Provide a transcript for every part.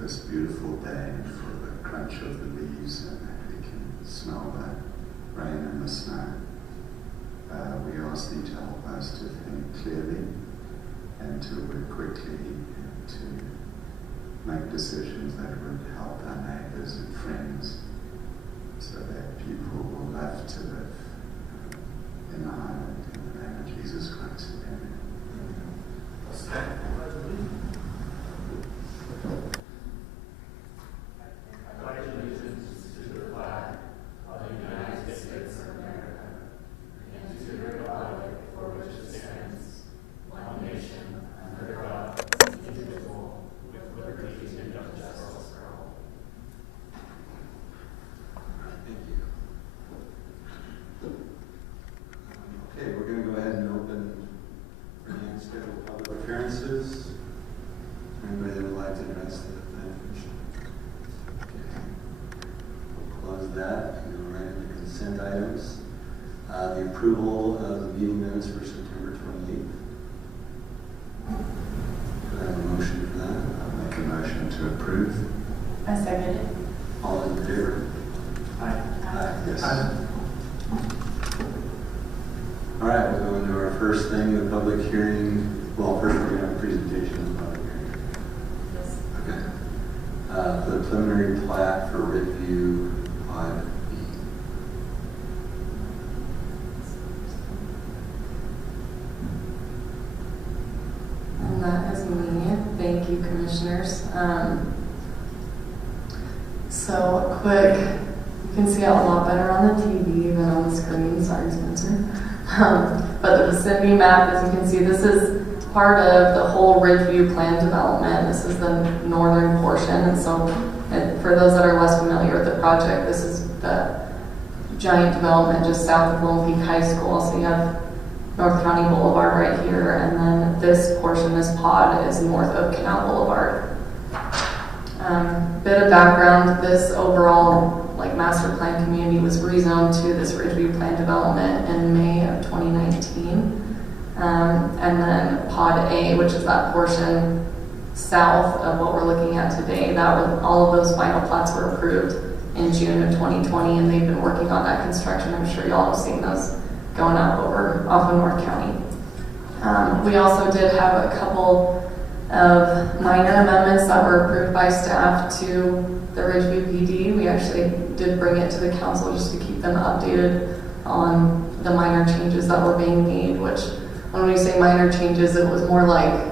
this beautiful day for the crunch of the leaves and that we can smell the rain and the snow. We ask thee to help us to think clearly and to work quickly and to make decisions that would help our neighbours and friends so that people will love to live in the Highland in the name of Jesus Christ. Amen. Approval of the meeting minutes for September 28th. Do I have a motion for that? I'll make a motion to approve. I second it. All in favor? Aye. Aye. Yes. Aye. All right, we'll go into our first thing, the public hearing. Well, first we're going to have a presentation of the public hearing. Yes. Okay. The preliminary plat for Ridgeview Pod B. And that is me. Thank you, commissioners. So quick, you can see it a lot better on the TV than on the screen. Sorry, Spencer. But the Vicinity Map, as you can see, this is part of the whole Ridgeview plan development. This is the northern portion. And so for those that are less familiar with the project, this is the giant development just south of Lone Peak High School. So you have North County Boulevard right here, and then this portion, this pod, is north of Canal Boulevard. Bit of background, this overall master plan community was rezoned to this Ridgeview plan development in May of 2019. And then pod A, which is that portion south of what we're looking at today, all of those final plats were approved in June of 2020, and they've been working on that construction. I'm sure y'all have seen those going up off of North County. We also did have a couple of minor amendments that were approved by staff to the Ridgeview PD. We actually did bring it to the council just to keep them updated on the minor changes that were being made, which when we say minor changes, it was more like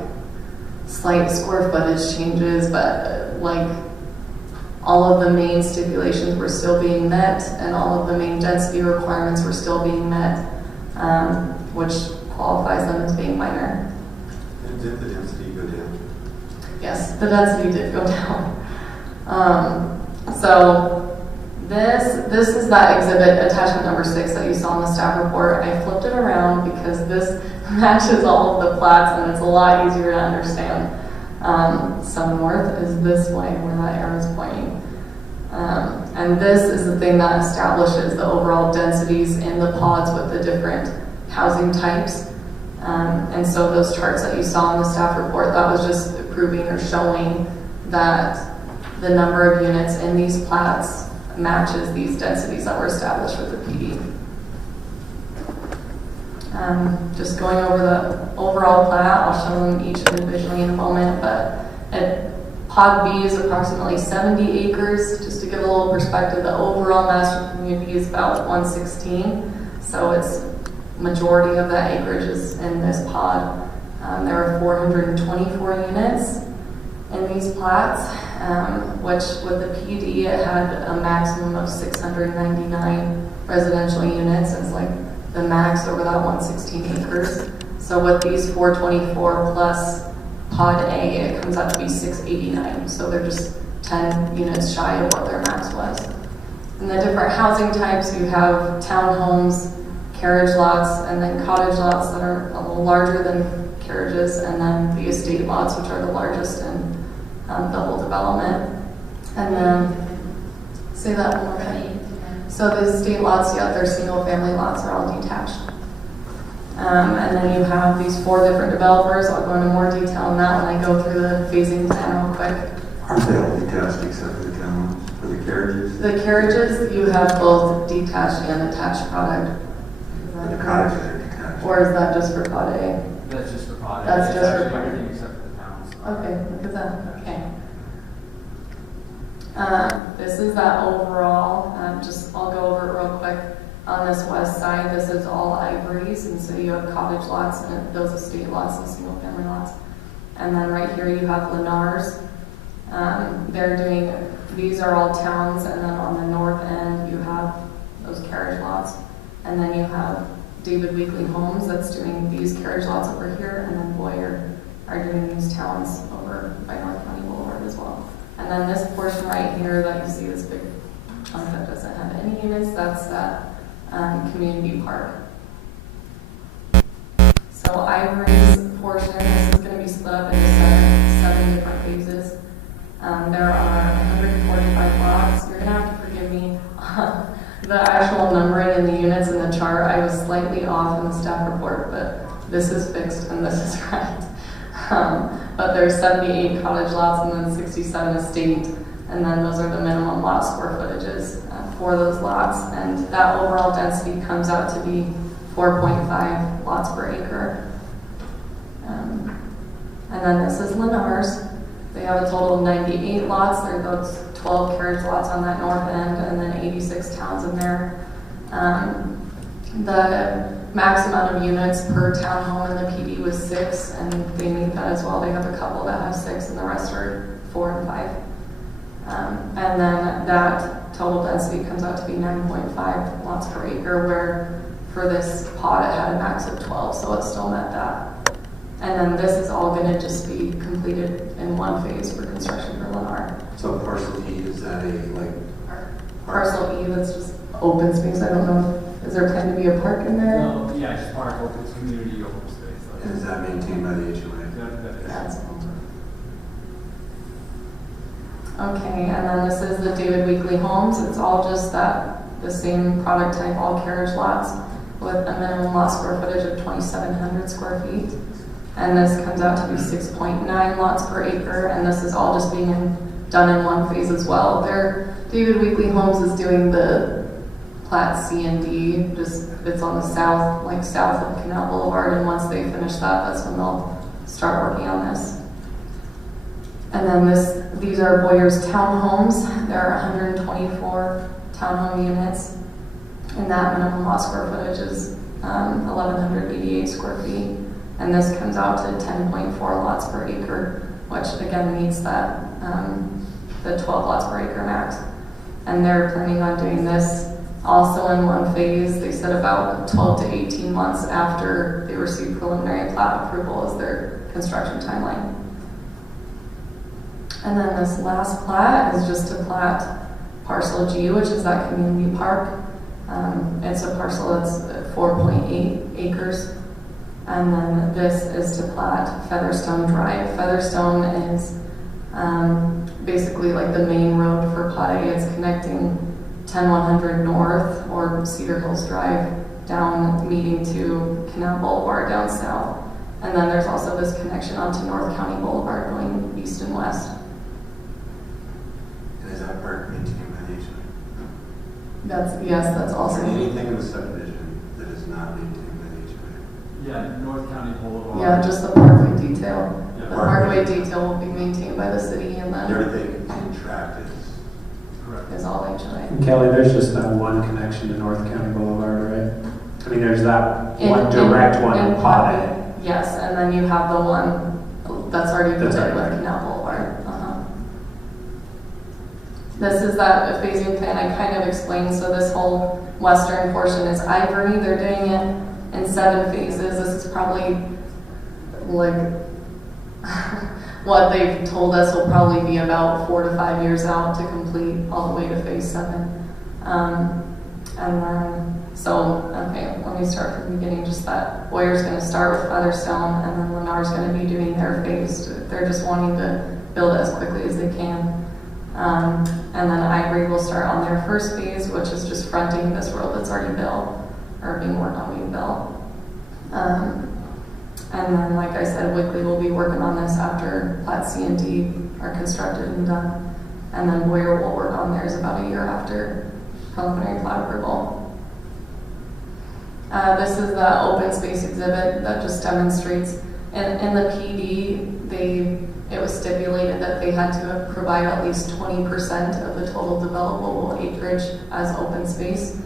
slight square footage changes, but all of the main stipulations were still being met, and all of the main density requirements were still being met, which qualifies them as being minor. And did the density go down? Yes, the density did go down. So this is that exhibit, attachment number 6 that you saw in the staff report. I flipped it around because this matches all of the plats, and it's a lot easier to understand. So north is this way where that arrow is pointing. And this is the thing that establishes the overall densities in the pods with the different housing types. And so those charts that you saw in the staff report, that was just proving or showing that the number of units in these plats matches these densities that were established with the PD. Just going over the overall plat, I'll show them each individually in a moment, but Pod B is approximately 70 acres. Just to give a little perspective, the overall master community is about 116, so it's majority of that acreage is in this pod. There are 424 units in these plats, which with the PD it had a maximum of 699 residential units. It's the max over that 116 acres. So with these 424 plus pod A, it comes out to be 689. So they're just 10 units shy of what their max was. In the different housing types, you have townhomes, carriage lots, and then cottage lots that are a little larger than carriages, and then the estate lots, which are the largest in the whole development. And then, say that one more time. So the estate lots, yeah, they're single family lots, are all detached. And then you have these 4 different developers. I'll go into more detail on that when I go through the phasing plan real quick. Aren't they all detached except for the town, for the carriages? The carriages, you have both detached and attached product. Or the cottages are detached? Or is that just for Pod A? That's just for pod. That's just for It's pod. everything except for the towns. Okay, look at that, okay. This is that overall, I'll go over it real quick. On this west side, this is all ivories, and so you have cottage lots and those estate lots and single family lots. And then right here you have Lennars. These are all towns, and then on the north end you have those carriage lots. And then you have David Weekly Homes that's doing these carriage lots over here, and then Boyer are doing these towns over by North County Boulevard as well. And then this portion right here that you see, this big chunk that doesn't have any units, that's that community park. So Ivory's portion, this is going to be split up into seven different phases. There are 145 lots. You're going to have to forgive me. The actual numbering in the units in the chart, I was slightly off in the staff report, but this is fixed and this is correct. But there's 78 cottage lots and then 67 estate, and then those are the minimum lot square footages for those lots, and that overall density comes out to be 4.5 lots per acre. And then this is Lennars. They have a total of 98 lots. There are those 12 carriage lots on that north end, and then 86 towns in there. The max amount of units per townhome in the PD was 6, and they meet that as well. They have a couple that have 6, and the rest are 4 and 5. And then that total density comes out to be 9.5 lots per acre, where for this pod it had a max of 12, so it still met that. And then this is all going to just be completed in one phase for construction for Lennar. So parcel E, is that a, like... Parcel E, that's just open space. I don't know. Is there plan to be a park in there? No, yeah, just park, open community, open space. And is that maintained by the HOA? That's okay, and then this is the David Weekly Homes. It's all just the same product type, all carriage lots with a minimum lot square footage of 2,700 square feet. And this comes out to be 6.9 lots per acre, and this is all just being done in one phase as well. David Weekly Homes is doing the Plat C and D, it's on the south of Canal Boulevard, and once they finish that, that's when they'll start working on this. And then these are Boyer's townhomes. There are 124 townhome units, and that minimum lot square footage is 1,188 square feet. And this comes out to 10.4 lots per acre, which again meets that the 12 lots per acre max. And they're planning on doing this also in one phase. They said about 12 to 18 months after they receive preliminary plat approval as their construction timeline. And then this last plat is just to plat parcel G, which is that community park. It's a parcel that's 4.8 acres. And then this is to plat Featherstone Drive. Featherstone is basically like the main road for Plat A. It's connecting 10100 North or Cedar Hills Drive down, meeting to Canal Boulevard down south. And then there's also this connection onto North County Boulevard going east and west. And is that part maintained by the HOA? That's also. Is there anything in the subdivision that is not maintained by the HOA? Yeah, North County Boulevard. Yeah, just the parkway detail. Yeah. The parkway detail will be maintained by the city, and then Everything in tract is... Correct. is all HOA. And Kelly, there's just that one connection to North County Boulevard, right? I mean, there's that one direct one in Pod A. Yes, and then you have the one that's already put in with Canal Boulevard. This is that phasing plan I kind of explained. So this whole western portion is Ivory. They're doing it in 7 phases. This is probably like what they've told us will probably be about 4 to 5 years out to complete all the way to phase 7. And then, okay, let me start from the beginning. Just that Boyer's going to start with Featherstone, and then Lennar's going to be doing their phase. They're just wanting to build it as quickly as they can. And then Ivory will start on their first phase, which is just fronting this road that's already built, or being worked on being built. And then, like I said, Wickley will be working on this after Plat C and D are constructed and done. And then Boyer will work on theirs about a year after preliminary plat approval. This is the open space exhibit that just demonstrates, in the PD, it was stipulated that they had to provide at least 20% of the total developable acreage as open space.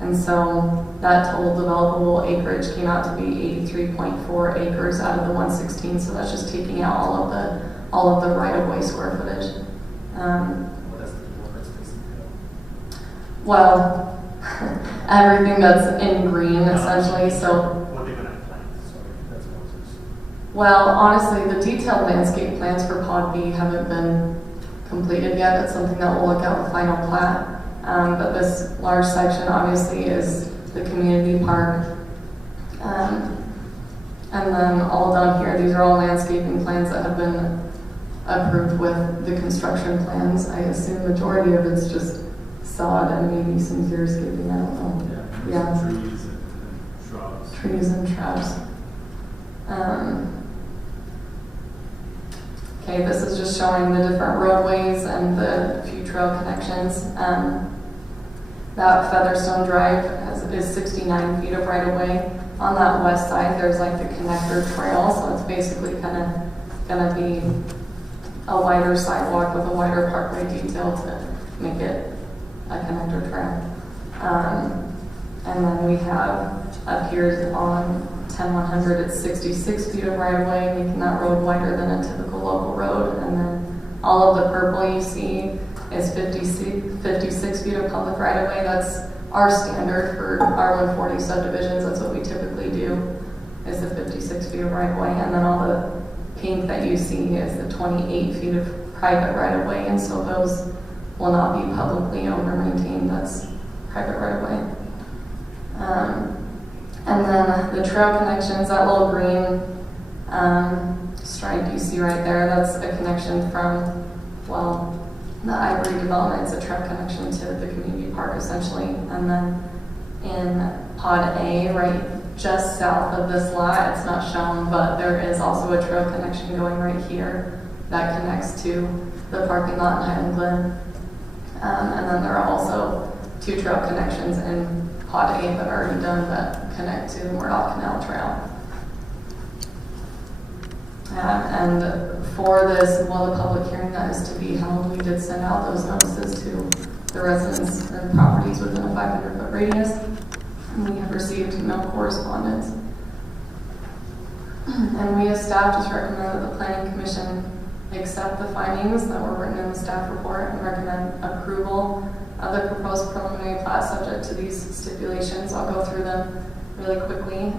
And so that total developable acreage came out to be 83.4 acres out of the 116. So that's just taking out all of the right-of-way square footage. What is the open space entail? Well, everything that's in green essentially. So. What they're gonna plant, sorry, that's what it is. Well, honestly, the detailed landscape plans for Pod B haven't been completed yet. That's something that we'll look at with final plat. But this large section obviously is the community park. And then all down here, these are all landscaping plans that have been approved with the construction plans. I assume majority of it's just sod and maybe some xeriscaping, I don't know. Yeah. Yeah. Trees and shrubs. Trees and shrubs. Okay, this is just showing the different roadways and the few trail connections. That Featherstone Drive is 69 feet of right of way. On that west side, there's like the connector trail, so it's basically kind of gonna be a wider sidewalk with a wider parkway detail to make it a connector trail. And then we have up here on 10100, it's 66 feet of right of way, making that road wider than a typical local road. And then all of the purple you see is 56 feet of public right of way. That's our standard for R140 subdivisions. That's what we typically do, is the 56 feet of right of way. And then all the pink that you see is the 28 feet of private right of way. And so those will not be publicly owned or maintained. That's private right of way. And then the trail connections, that little green stripe you see right there, that's a connection from, well, the Ivory development. It's a trail connection to the community park essentially. And then in Pod A, right just south of this lot, it's not shown, but there is also a trail connection going right here that connects to the parking lot in Highland Glen. And then there are also 2 trail connections in Pod A that are already done that connect to Murdoch Canal Trail. And for this, well, the public hearing that is to be held, we did send out those notices to the residents and properties within a 500-foot radius, and we have received no correspondence. And we as staff just recommend that the Planning Commission accept the findings that were written in the staff report and recommend approval of the proposed preliminary plat subject to these stipulations. I'll go through them really quickly.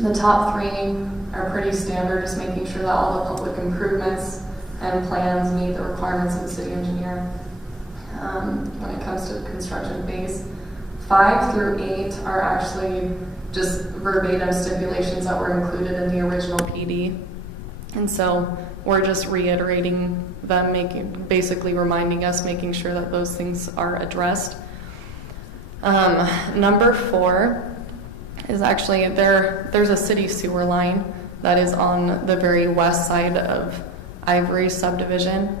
The top 3 are pretty standard, just making sure that all the public improvements and plans meet the requirements of the city engineer when it comes to the construction phase. 5 through 8 are actually just verbatim stipulations that were included in the original PD. And so we're just reiterating them, basically reminding us, making sure that those things are addressed. Number 4 is actually, there's a city sewer line that is on the very west side of Ivory subdivision.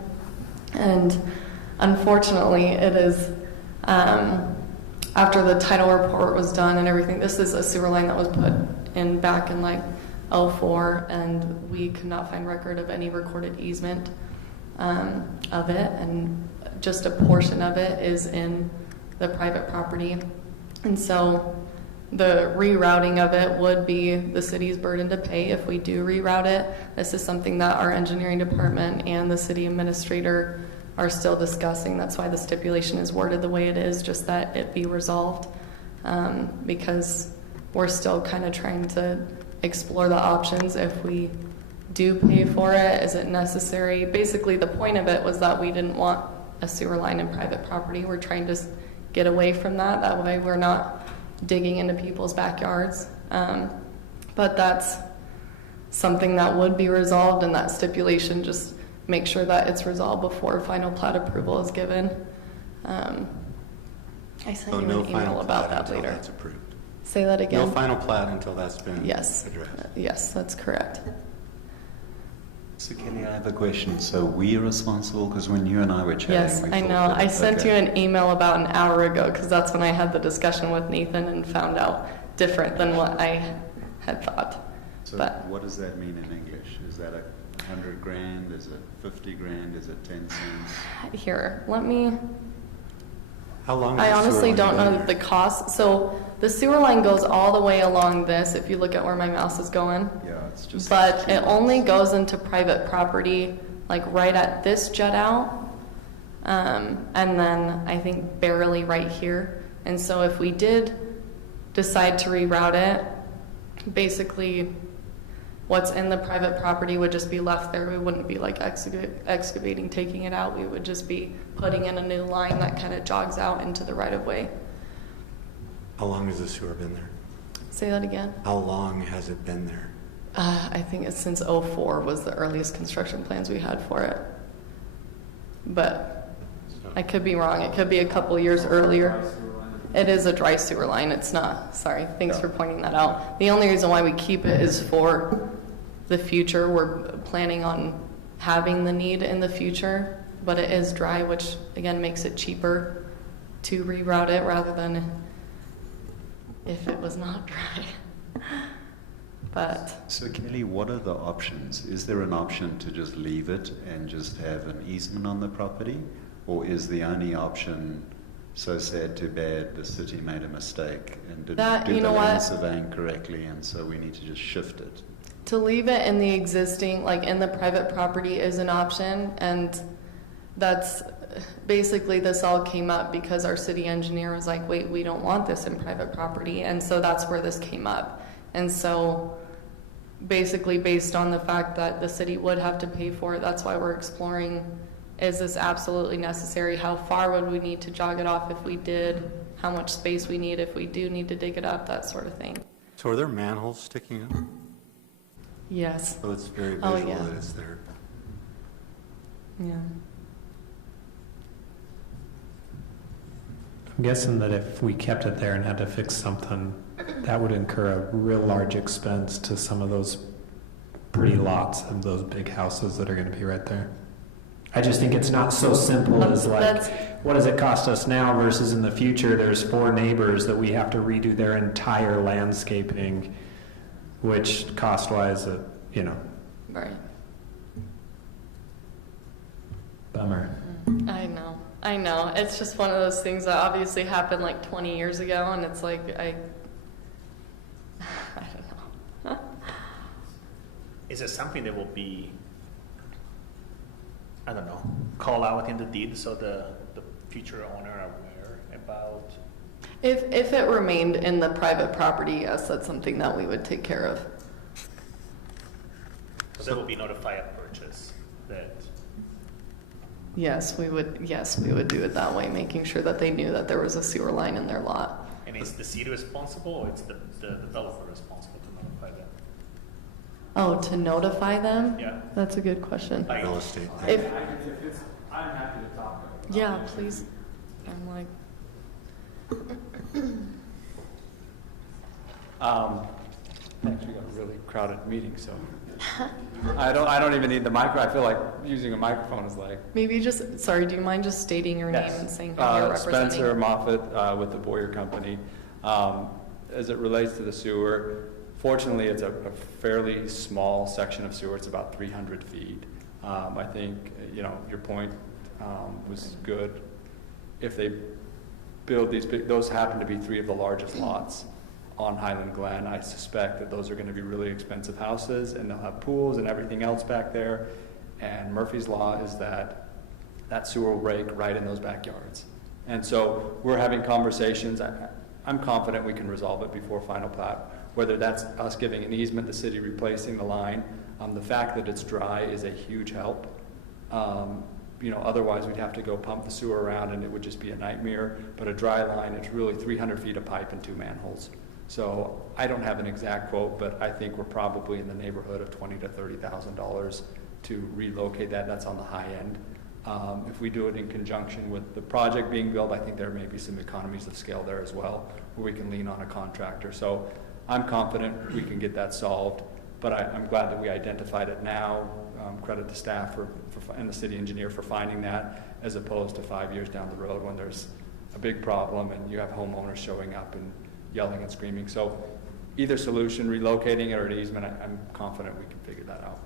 And unfortunately, it is, after the title report was done and everything, this is a sewer line that was put in back in like 04, and we could not find record of any recorded easement of it, and just a portion of it is in the private property. And so the rerouting of it would be the city's burden to pay if we do reroute it. This is something that our engineering department and the city administrator are still discussing. That's why the stipulation is worded the way it is, just that it be resolved, because we're still kind of trying to explore the options. If we do pay for it, is it necessary? Basically, the point of it was that we didn't want a sewer line in private property. We're trying to get away from that. That way we're not digging into people's backyards. But that's something that would be resolved, and that stipulation, just make sure that it's resolved before final plat approval is given. I sent you an email about that later. That's approved. Say that again. No final plat until that's been Yes. addressed. Yes, that's correct. So Kelly, I have a question. So we are responsible, because when you and I were chatting, Yes, I know. I sent you an email about an hour ago because that's when I had the discussion with Nathan and found out different than what I had thought. So But what does that mean in English? Is that 100 grand? Is it 50 grand? Is it 10 cents? here, let me. How long? I honestly don't know the cost. So the sewer line goes all the way along this, if you look at where my mouse is going. Yeah, it's just. But it only goes into private property, like right at this jut out. And then I think barely right here. And so if we did decide to reroute it, basically what's in the private property would just be left there. We wouldn't be like excavating, taking it out. We would just be putting in a new line that kind of jogs out into the right of way. How long has the sewer been there? Say that again. How long has it been there? I think it's since '04 was the earliest construction plans we had for it. But I could be wrong. It could be a couple years earlier. It is a dry sewer line. It's not. Sorry. Thanks for pointing that out. The only reason why we keep it is for the future. We're planning on having the need in the future, but it is dry, which again makes it cheaper to reroute it rather than if it was not dry. But So Kelly, what are the options? Is there an option to just leave it and just have an easement on the property? Or is the only option, so sad, too bad, the city made a mistake and didn't That, do you the know land what? surveying correctly, and so we need to just shift it? to leave it in the existing, like in the private property is an option, and that's basically this all came up because our city engineer was like, wait, we don't want this in private property, and so that's where this came up. And so basically based on the fact that the city would have to pay for it, that's why we're exploring, is this absolutely necessary? How far would we need to jog it off if we did? How much space we need if we do need to dig it up, that sort of thing. So are there manholes sticking up? Yes. So it's very Oh, visual yeah. that it's there. Yeah. I'm guessing that if we kept it there and had to fix something, that would incur a real large expense to some of those pretty lots of those big houses that are going to be right there. I just think it's not so simple as like, what does it cost us now versus in the future, there's 4 neighbors that we have to redo their entire landscaping, which cost-wise, you know, Right. bummer. I know. It's just one of those things that obviously happened like 20 years ago, and it's like, I don't know. Is it something that will be, I don't know, call out in the deed so the future owner are aware about? If it remained in the private property, yes, that's something that we would take care of. So they will be notified at purchase that. Yes, we would do it that way, making sure that they knew that there was a sewer line in their lot. And is the city responsible or it's the developer responsible to notify them? Oh, to notify them? Yeah. That's a good question. Like, Real estate. I'm happy to talk about it. Yeah, please. I'm like, Next, we got a really crowded meeting, so I don't even need the micro. I feel like using a microphone is like. maybe just, sorry, do you mind just stating your name and saying who you're representing? Spencer Moffett with the Boyer Company. As it relates to the sewer, fortunately, it's a fairly small section of sewer. It's about 300 feet. I think, your point was good. If they build these big, those happen to be 3 of the largest lots on Highland Glen. I suspect that those are going to be really expensive houses, and they'll have pools and everything else back there. And Murphy's Law is that sewer will break right in those backyards. And so we're having conversations. I'm confident we can resolve it before final plat, whether that's us giving an easement, the city replacing the line. The fact that it's dry is a huge help. Otherwise we'd have to go pump the sewer around and it would just be a nightmare. But a dry line, it's really 300 feet of pipe and 2 manholes. So I don't have an exact quote, but I think we're probably in the neighborhood of $20,000 to $30,000 to relocate that. That's on the high end. If we do it in conjunction with the project being built, I think there may be some economies of scale there as well, where we can lean on a contractor. So I'm confident we can get that solved, but I'm glad that we identified it now. credit the staff and the city engineer for finding that, as opposed to 5 years down the road when there's a big problem and you have homeowners showing up and yelling and screaming. So either solution, relocating it or an easement, I'm confident we can figure that out.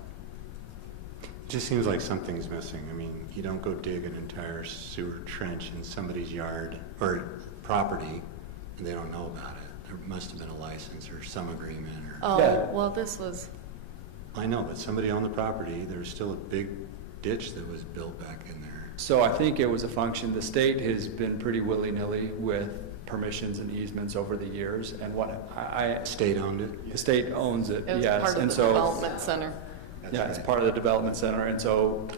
It just seems like something's missing. I mean, you don't go dig an entire sewer trench in somebody's yard or property and they don't know about it. There must have been a license or some agreement. Or Oh, Yeah. well, this was, I know, but somebody on the property, there's still a big ditch that was built back in there. So I think it was a function, the state has been pretty willy-nilly with permissions and easements over the years, and what State owned it? the state owns it, it was yes, part of and the so, development center. That's yeah, it's right. part of the development center, and so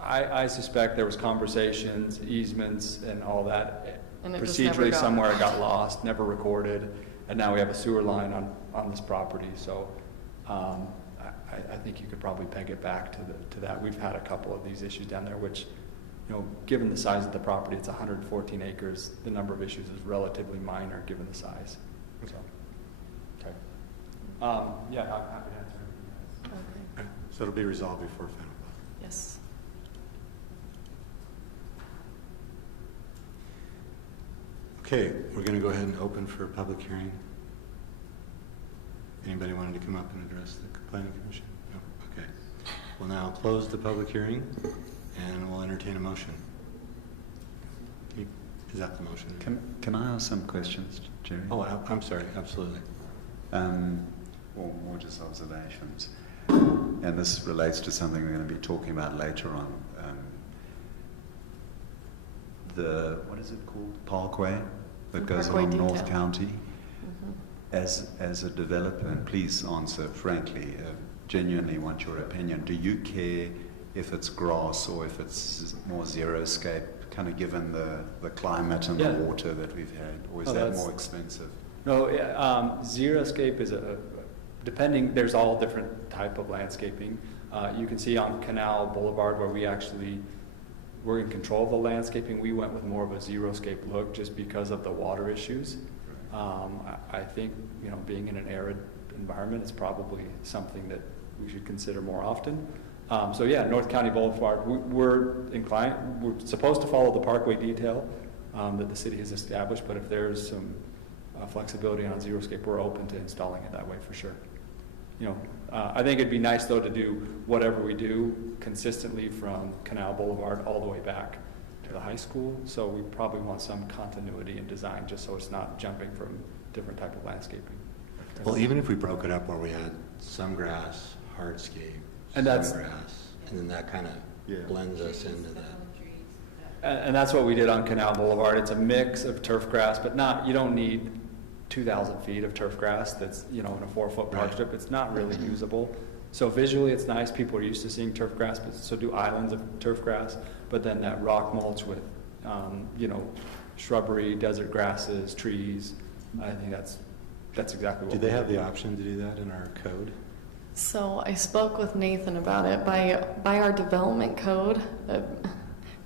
I suspect there was conversations, easements, and all that. And it just never Procedurally, got- somewhere it got lost, never recorded, and now we have a sewer line on this property, so I think you could probably peg it back to that. We've had a couple of these issues down there, which, you know, given the size of the property, it's 114 acres, the number of issues is relatively minor given the size. So, okay. Yeah, I'm happy to answer anything else. Okay. So it'll be resolved before final vote. Yes. Okay, we're going to go ahead and open for a public hearing. Anybody wanted to come up and address the planning commission? No? Okay. We'll now close the public hearing and we'll entertain a motion. Is that the motion? Can I ask some questions, Jerry? Oh, I'm sorry, absolutely. Or more just observations. And this relates to something we're going to be talking about later on. The, what is it called? Parkway that goes Parkway along North detail. County. Mm-hmm. As a developer, and please answer frankly, genuinely want your opinion. Do you care if it's grass or if it's more xeriscape, kind of given the climate and Yeah. the water that we've had, or is Oh, that that's- more expensive? No, xeriscape is depending, there's all different type of landscaping. You can see on Canal Boulevard where we're in control of the landscaping, we went with more of a xeriscape look just because of the water issues. I think, you know, being in an arid environment is probably something that we should consider more often. So yeah, North County Boulevard, we're supposed to follow the parkway detail that the city has established, but if there's some flexibility on xeriscape, we're open to installing it that way for sure. You know, I think it'd be nice though to do whatever we do consistently from Canal Boulevard all the way back to the high school. So we probably want some continuity in design, just so it's not jumping from different type of landscaping. Well, even if we broke it up where we had some grass, hardscape, And that's- some grass, and then that kind of blends us into that. And that's what we did on Canal Boulevard. It's a mix of turf grass, but you don't need 2,000 feet of turf grass that's, you know, in a 4-foot park Right. strip. It's not really usable. So visually it's nice. People are used to seeing turf grass, but so do islands of turf grass. But then that rock mulch with, you know, shrubbery, desert grasses, trees, I think that's exactly what Do they have the option to do that in our code? So I spoke with Nathan about it. By our development code,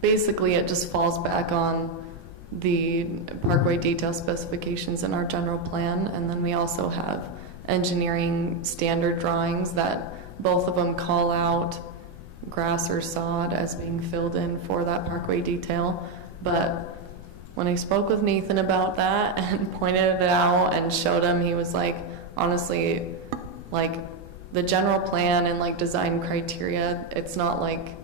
basically it just falls back on the parkway detail specifications in our general plan, and then we also have engineering standard drawings that both of them call out grass or sod as being filled in for that parkway detail. But when I spoke with Nathan about that and pointed it out and showed him, he was like, honestly, like the general plan and like design criteria, it's not like,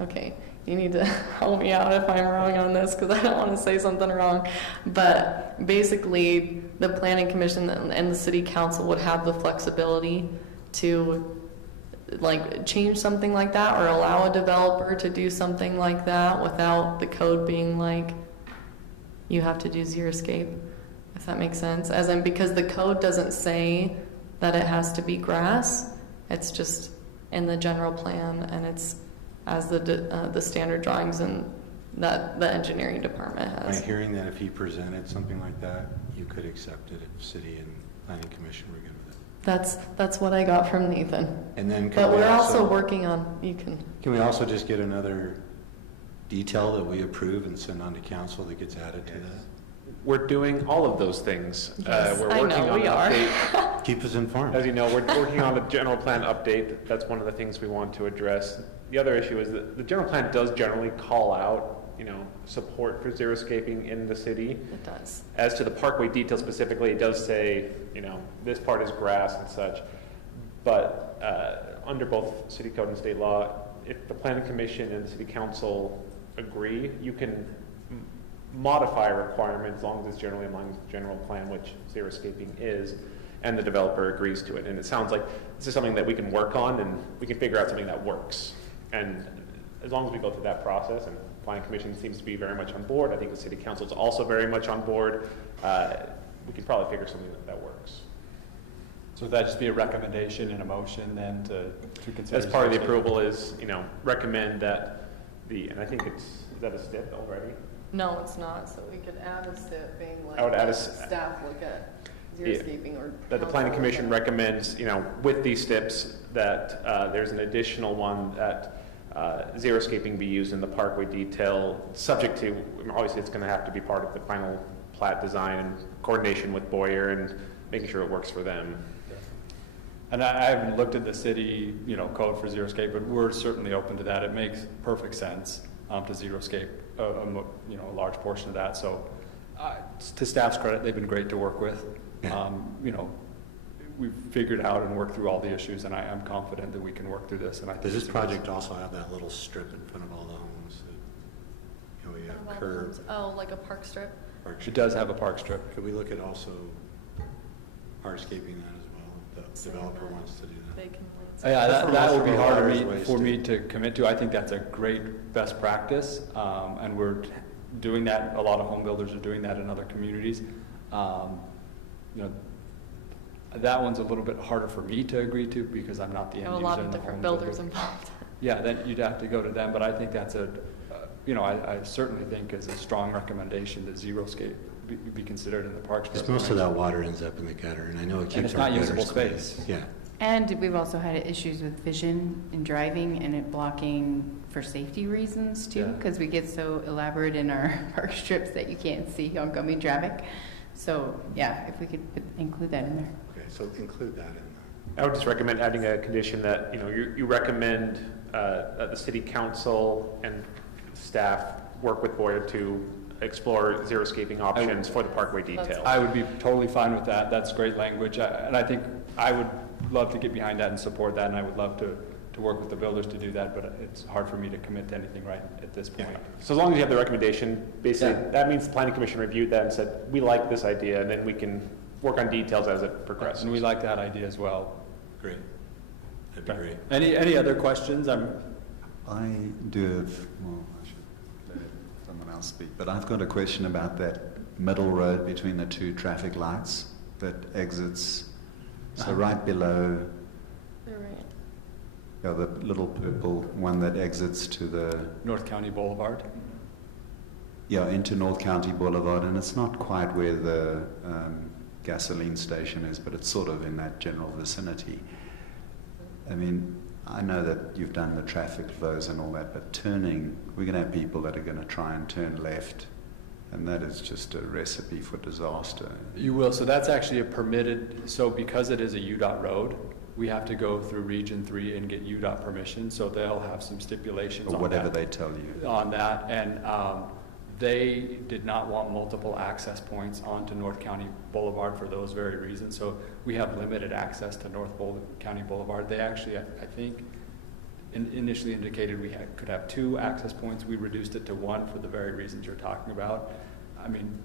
okay, you need to help me out if I'm wrong on this because I don't want to say something wrong. But basically, the planning commission and the city council would have the flexibility to like change something like that or allow a developer to do something like that without the code being like, you have to do xeriscape, if that makes sense. As in, because the code doesn't say that it has to be grass, it's just in the general plan and it's as the standard drawings and that the engineering department Am I has. hearing that if he presented something like that, you could accept it if city and planning commission were good with it? That's what I got from Nathan. And then But we're also working on, Can we also just get another detail that we approve and send on to council that gets added to that? we're doing all of those things. Yes, We're I working know on we an are. update. Keep us informed. As you know, we're working on a general plan update. That's one of the things we want to address. The other issue is that the general plan does generally call out, support for xeriscaping in the city. It does. As to the parkway detail specifically, it does say, this part is grass and such. But under both city code and state law, if the planning commission and the city council agree, you can modify a requirement as long as it's generally in line with the general plan, which xeriscaping is, and the developer agrees to it. And it sounds like this is something that we can work on and we can figure out something that works. And as long as we go through that process, and the planning commission seems to be very much on board, I think the city council is also very much on board, we can probably figure something that works. So would that just be a recommendation and a motion then to consider? As part of the approval is, recommend that and I think is that a step already? No, it's not, so we could add a step being like, I would add staff look at xeriscaping or. That the planning commission recommends, with these steps, that there's an additional one that xeriscaping be used in the parkway detail, subject to, obviously it's going to have to be part of the final plat design and coordination with Boyer and making sure it works for them. And I haven't looked at the city, code for xeriscape, but we're certainly open to that. It makes perfect sense to xeriscape a large portion of that. So to staff's credit, they've been great to work with. Yeah. We've figured out and worked through all the issues, and I'm confident that we can work through this. And I think Does this project also have that little strip in front of all the homes? That, we have curb. Oh, like a park strip? It does have a park strip. Could we look at also hardscaping that as well? If the developer wants to do that. They can. Yeah, that would be hard Ways for to- me to commit to. I think that's a great best practice, and we're doing that. A lot of home builders are doing that in other communities. That one's a little bit harder for me to agree to because I'm not the end Have a user. lot of and the different home builders builder. involved. Yeah, then you'd have to go to them, but I think that's I certainly think is a strong recommendation that xeriscape be considered in the parks. Because most of that water ends up in the gutter, and I know it keeps it's our not gutters usable clean. space. Yeah. And we've also had issues with vision in driving and it blocking for safety reasons too, Yeah. because we get so elaborate in our park strips that you can't see oncoming traffic. So yeah, if we could include that in there. Okay, so include that in I would just recommend adding a condition that, you recommend that the city council and staff work with Boyer to explore xeriscaping options for the parkway detail. I would be totally fine with that. That's great language. And I think I would love to get behind that and support that, and I would love to work with the builders to do that, but it's hard for me to commit to anything right at this point. So as long as you have the recommendation, basically, Yeah. that means the planning commission reviewed that and said, we like this idea, and then we can work on details as it progresses. And we like that idea as well. Great. That'd be great. Any other questions? I do have, well, I should let someone else speak, but I've got a question about that middle road between the two traffic lights that exits, so right below, the little purple one that exits to the, North County Boulevard. into North County Boulevard, and it's not quite where the gasoline station is, but it's sort of in that general vicinity. I mean, I know that you've done the traffic flows and all that, but turning, we're going to have people that are going to try and turn left, and that is just a recipe for disaster. You will. So that's actually a permitted, so because it is a UDOT road, we have to go through Region 3 and get UDOT permission, so they'll have some stipulations Or on whatever that. they tell you. On that, and they did not want multiple access points onto North County Boulevard for those very reasons. So we have limited access to North County Boulevard. They actually, I think, initially indicated we could have 2 access points. We reduced it to 1 for the very reasons you're talking about. I mean,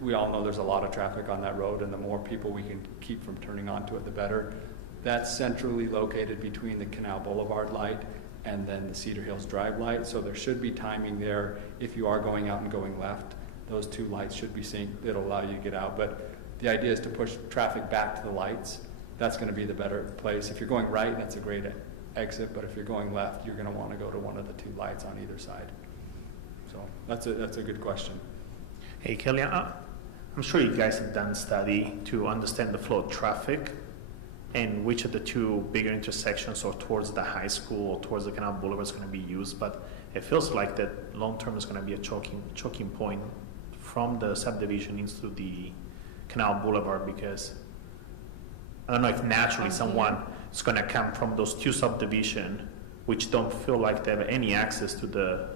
we all know there's a lot of traffic on that road, and the more people we can keep from turning onto it, the better. That's centrally located between the Canal Boulevard light and then the Cedar Hills Drive light, so there should be timing there. If you are going out and going left, those 2 lights should be synced. It'll allow you to get out, but the idea is to push traffic back to the lights. That's going to be the better place. If you're going right, that's a great exit, but if you're going left, you're going to want to go to one of the 2 lights on either side. So that's a good question. Hey, Kelly, I'm sure you guys have done a study to understand the flow of traffic and which of the 2 bigger intersections or towards the high school or towards the Canal Boulevard is going to be used, but it feels like that long term is going to be a choking point from the subdivision into the Canal Boulevard, because I don't know if naturally someone is going to come from those two subdivisions, which don't feel like they have any access to the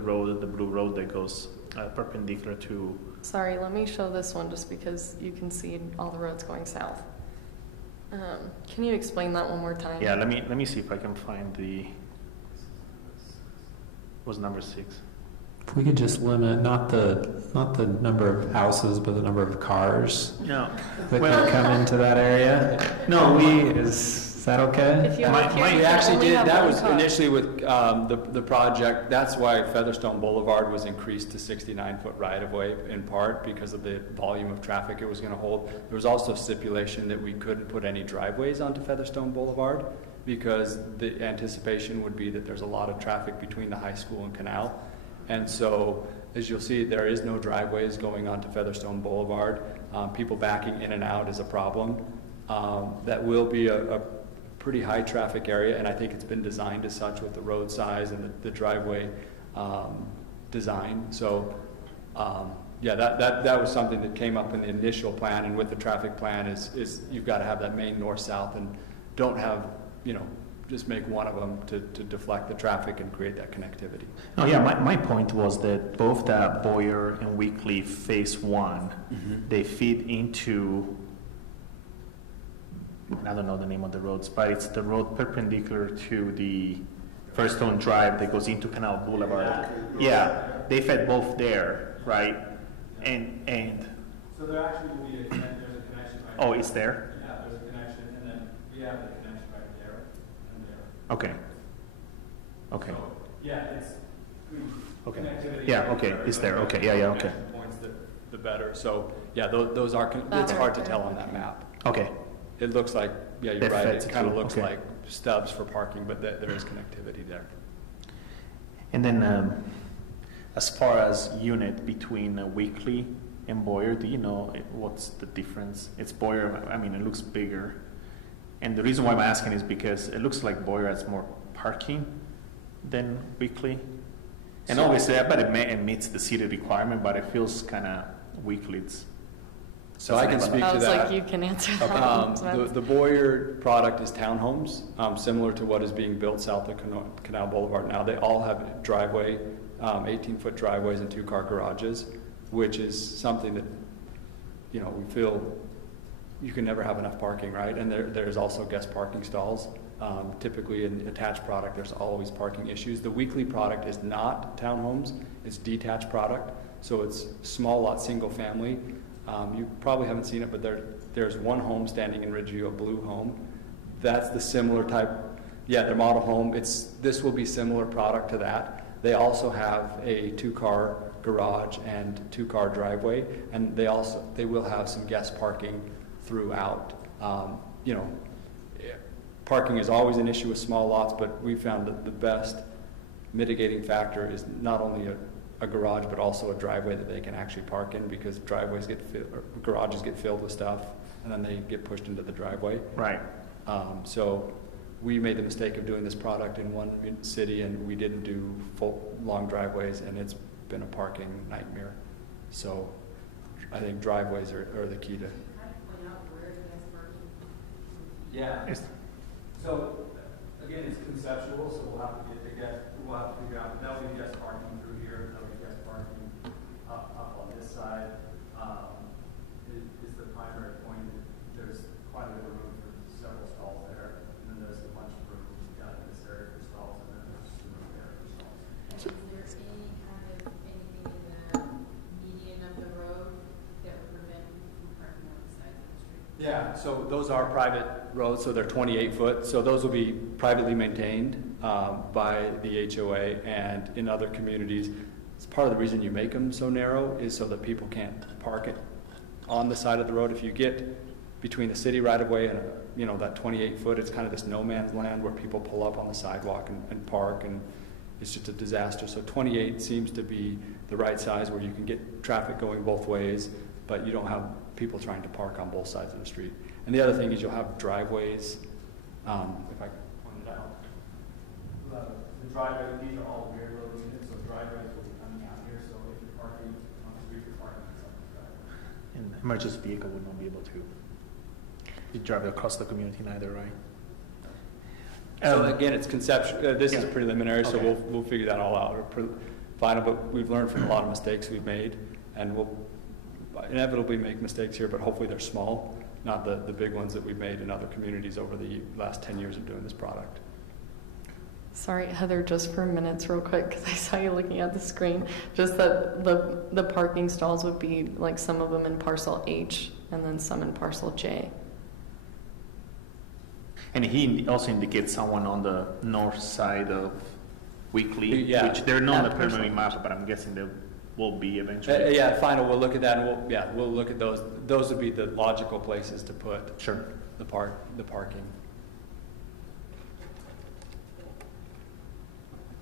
road, the blue road that goes perpendicular to. Sorry, let me show this one just because you can see all the roads going south. Can you explain that one more time? Yeah, let me see if I can find the. Was number 6. If we could just limit not the number of houses, but the number of cars No. that can come into that area. No, Is that okay? If you My- look here, my- you We can actually only did, have that one was car. initially with the project, that's why Featherstone Boulevard was increased to 69-foot right-of-way in part because of the volume of traffic it was going to hold. There was also stipulation that we couldn't put any driveways onto Featherstone Boulevard because the anticipation would be that there's a lot of traffic between the high school and Canal. And so, as you'll see, there is no driveways going onto Featherstone Boulevard. People backing in and out is a problem. That will be a pretty high traffic area, and I think it's been designed as such with the road size and the driveway design. So, yeah, that was something that came up in the initial plan, and with the traffic plan is you've got to have that main north-south, and don't have, just make one of them to deflect the traffic and create that connectivity. No, yeah, my point was that both the Boyer and Weekly Phase 1, they feed into, I don't know the name of the roads, but it's the road perpendicular to the Firestone Drive that goes into Canal Boulevard. Yeah, they fed both there, right? And So there actually will be there's a connection right oh, it's there? Yeah, there's a connection, and then we have the connection right there and there. Okay. Okay. So, yeah, it's Okay. connectivity. Yeah, right okay, there. it's there. The Okay, yeah, more okay. connection Points, the better. So, yeah, those are, it's hard to tell on that map. Okay. It looks like, yeah, you're That right, fits it kind of too, looks okay. like stubs for parking, but there is connectivity there. And then as far as unit between Weekly and Boyer, do you know what's the difference? It's Boyer, I mean, it looks bigger. And the reason why I'm asking is because it looks like Boyer has more parking than Weekly. And So- obviously, I bet it meets the city requirement, but it feels kind of Weekly. So I can speak I to was that. like, you can answer that. The Boyer product is townhomes, similar to what is being built south of Canal Boulevard now. They all have driveway, 18-foot driveways and 2-car garages, which is something that, we feel you can never have enough parking, right? And there's also guest parking stalls. Typically in attached product, there's always parking issues. The Weekly product is not townhomes, it's detached product. So it's small lot, single family. You probably haven't seen it, but there's one home standing in Ridgeview, a blue home. That's the similar type, their model home. This will be similar product to that. They also have a 2-car garage and 2-car driveway, and they will have some guest parking throughout. Parking is always an issue with small lots, but we found that the best mitigating factor is not only a garage, but also a driveway that they can actually park in, because garages get filled with stuff, and then they get pushed into the driveway. Right. So we made the mistake of doing this product in one city, and we didn't do full long driveways, and it's been a parking nightmare. So I think driveways are the key to. Yeah. So again, it's conceptual, so we'll have to we'll have to figure out, that'll be guest parking through here, that'll be guest parking up on this side. Is the primary point. There's quite a bit of room for several stalls there, and then there's a bunch of room down in this area for stalls, and then there's some room there for stalls. Is there any kind of anything in the median of the road that would prevent people from parking on the side of the street? Yeah, so those are private roads, so they're 28 foot. So those will be privately maintained by the HOA, and in other communities. It's part of the reason you make them so narrow is so that people can't park it on the side of the road. If you get between the city right of way and that 28 foot, it's kind of this no man's land where people pull up on the sidewalk and park, and it's just a disaster. So 28 seems to be the right size where you can get traffic going both ways, but you don't have people trying to park on both sides of the street. And the other thing is you'll have driveways, if I point it out. The driveway, these are all rear load units, so driveways will be coming out here. So if you're parking on the street for emergency vehicle would not be able to drive across the community neither, right? So again, it's conceptual, this is Yeah. preliminary, so Okay. we'll figure that all out. Final, but we've learned from a lot of mistakes we've made, and we'll inevitably make mistakes here, but hopefully they're small, not the big ones that we've made in other communities over the last 10 years of doing this product. Sorry, Heather, just for minutes real quick, because I saw you looking at the screen. Just that the parking stalls would be like some of them in parcel H and then some in parcel J. And he also indicates someone on the north side of Weekly, Yeah. which they're not on the That preliminary person. map, but I'm guessing they will be eventually. Yeah, final, we'll look at that, and we'll look at those. Those would be the logical places to put Sure. the parking.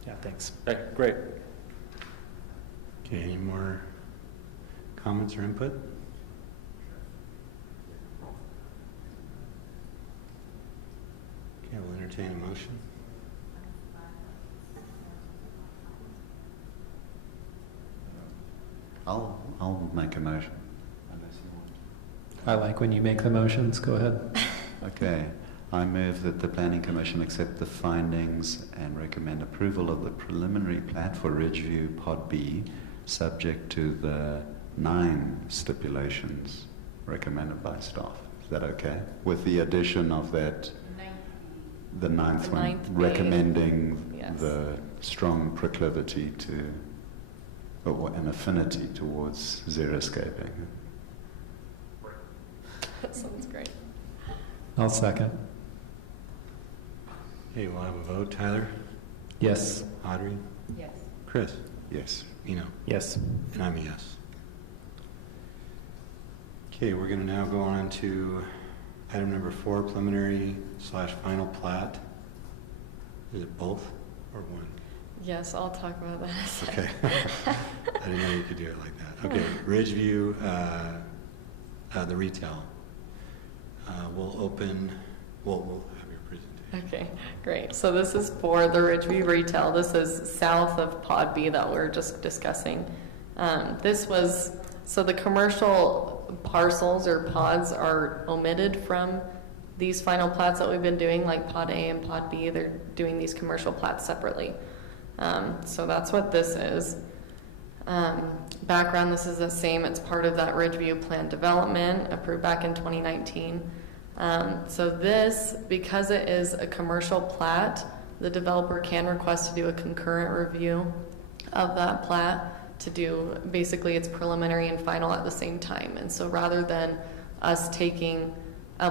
Yeah, thanks. Okay, great. Okay, any more comments or input? Okay, we'll entertain a motion. I'll make a motion. I like when you make the motions. Go ahead. Okay. I move that the Planning Commission accept the findings and recommend approval of the preliminary plat for Ridgeview Pod B, subject to the 9 stipulations recommended by staff. Is that okay? With the addition of that, the ninth The one, ninth being- recommending yes. the strong proclivity to, or an affinity towards xeriscaping. That sounds great. I'll second. Okay, we'll have a vote. Tyler? Yes. Audrey? Yes. Chris? Yes. Yes. And I'm a yes. Okay, we're going to now go on to item number 4, preliminary/final plat. Is it both or one? Yes, I'll talk about that in a second. Okay. I didn't know you could do it like that. Okay, Ridgeview, the retail. We'll have your presentation. Okay, great. So this is for the Ridgeview Retail. This is south of Pod B that we're just discussing. So the commercial parcels or pods are omitted from these final plats that we've been doing, like Pod A and Pod B. They're doing these commercial plats separately. So that's what this is. Background, this is the same. It's part of that Ridgeview plan development approved back in 2019. So this, because it is a commercial plat, the developer can request to do a concurrent review of that plat to do, basically it's preliminary and final at the same time. And so rather than us taking a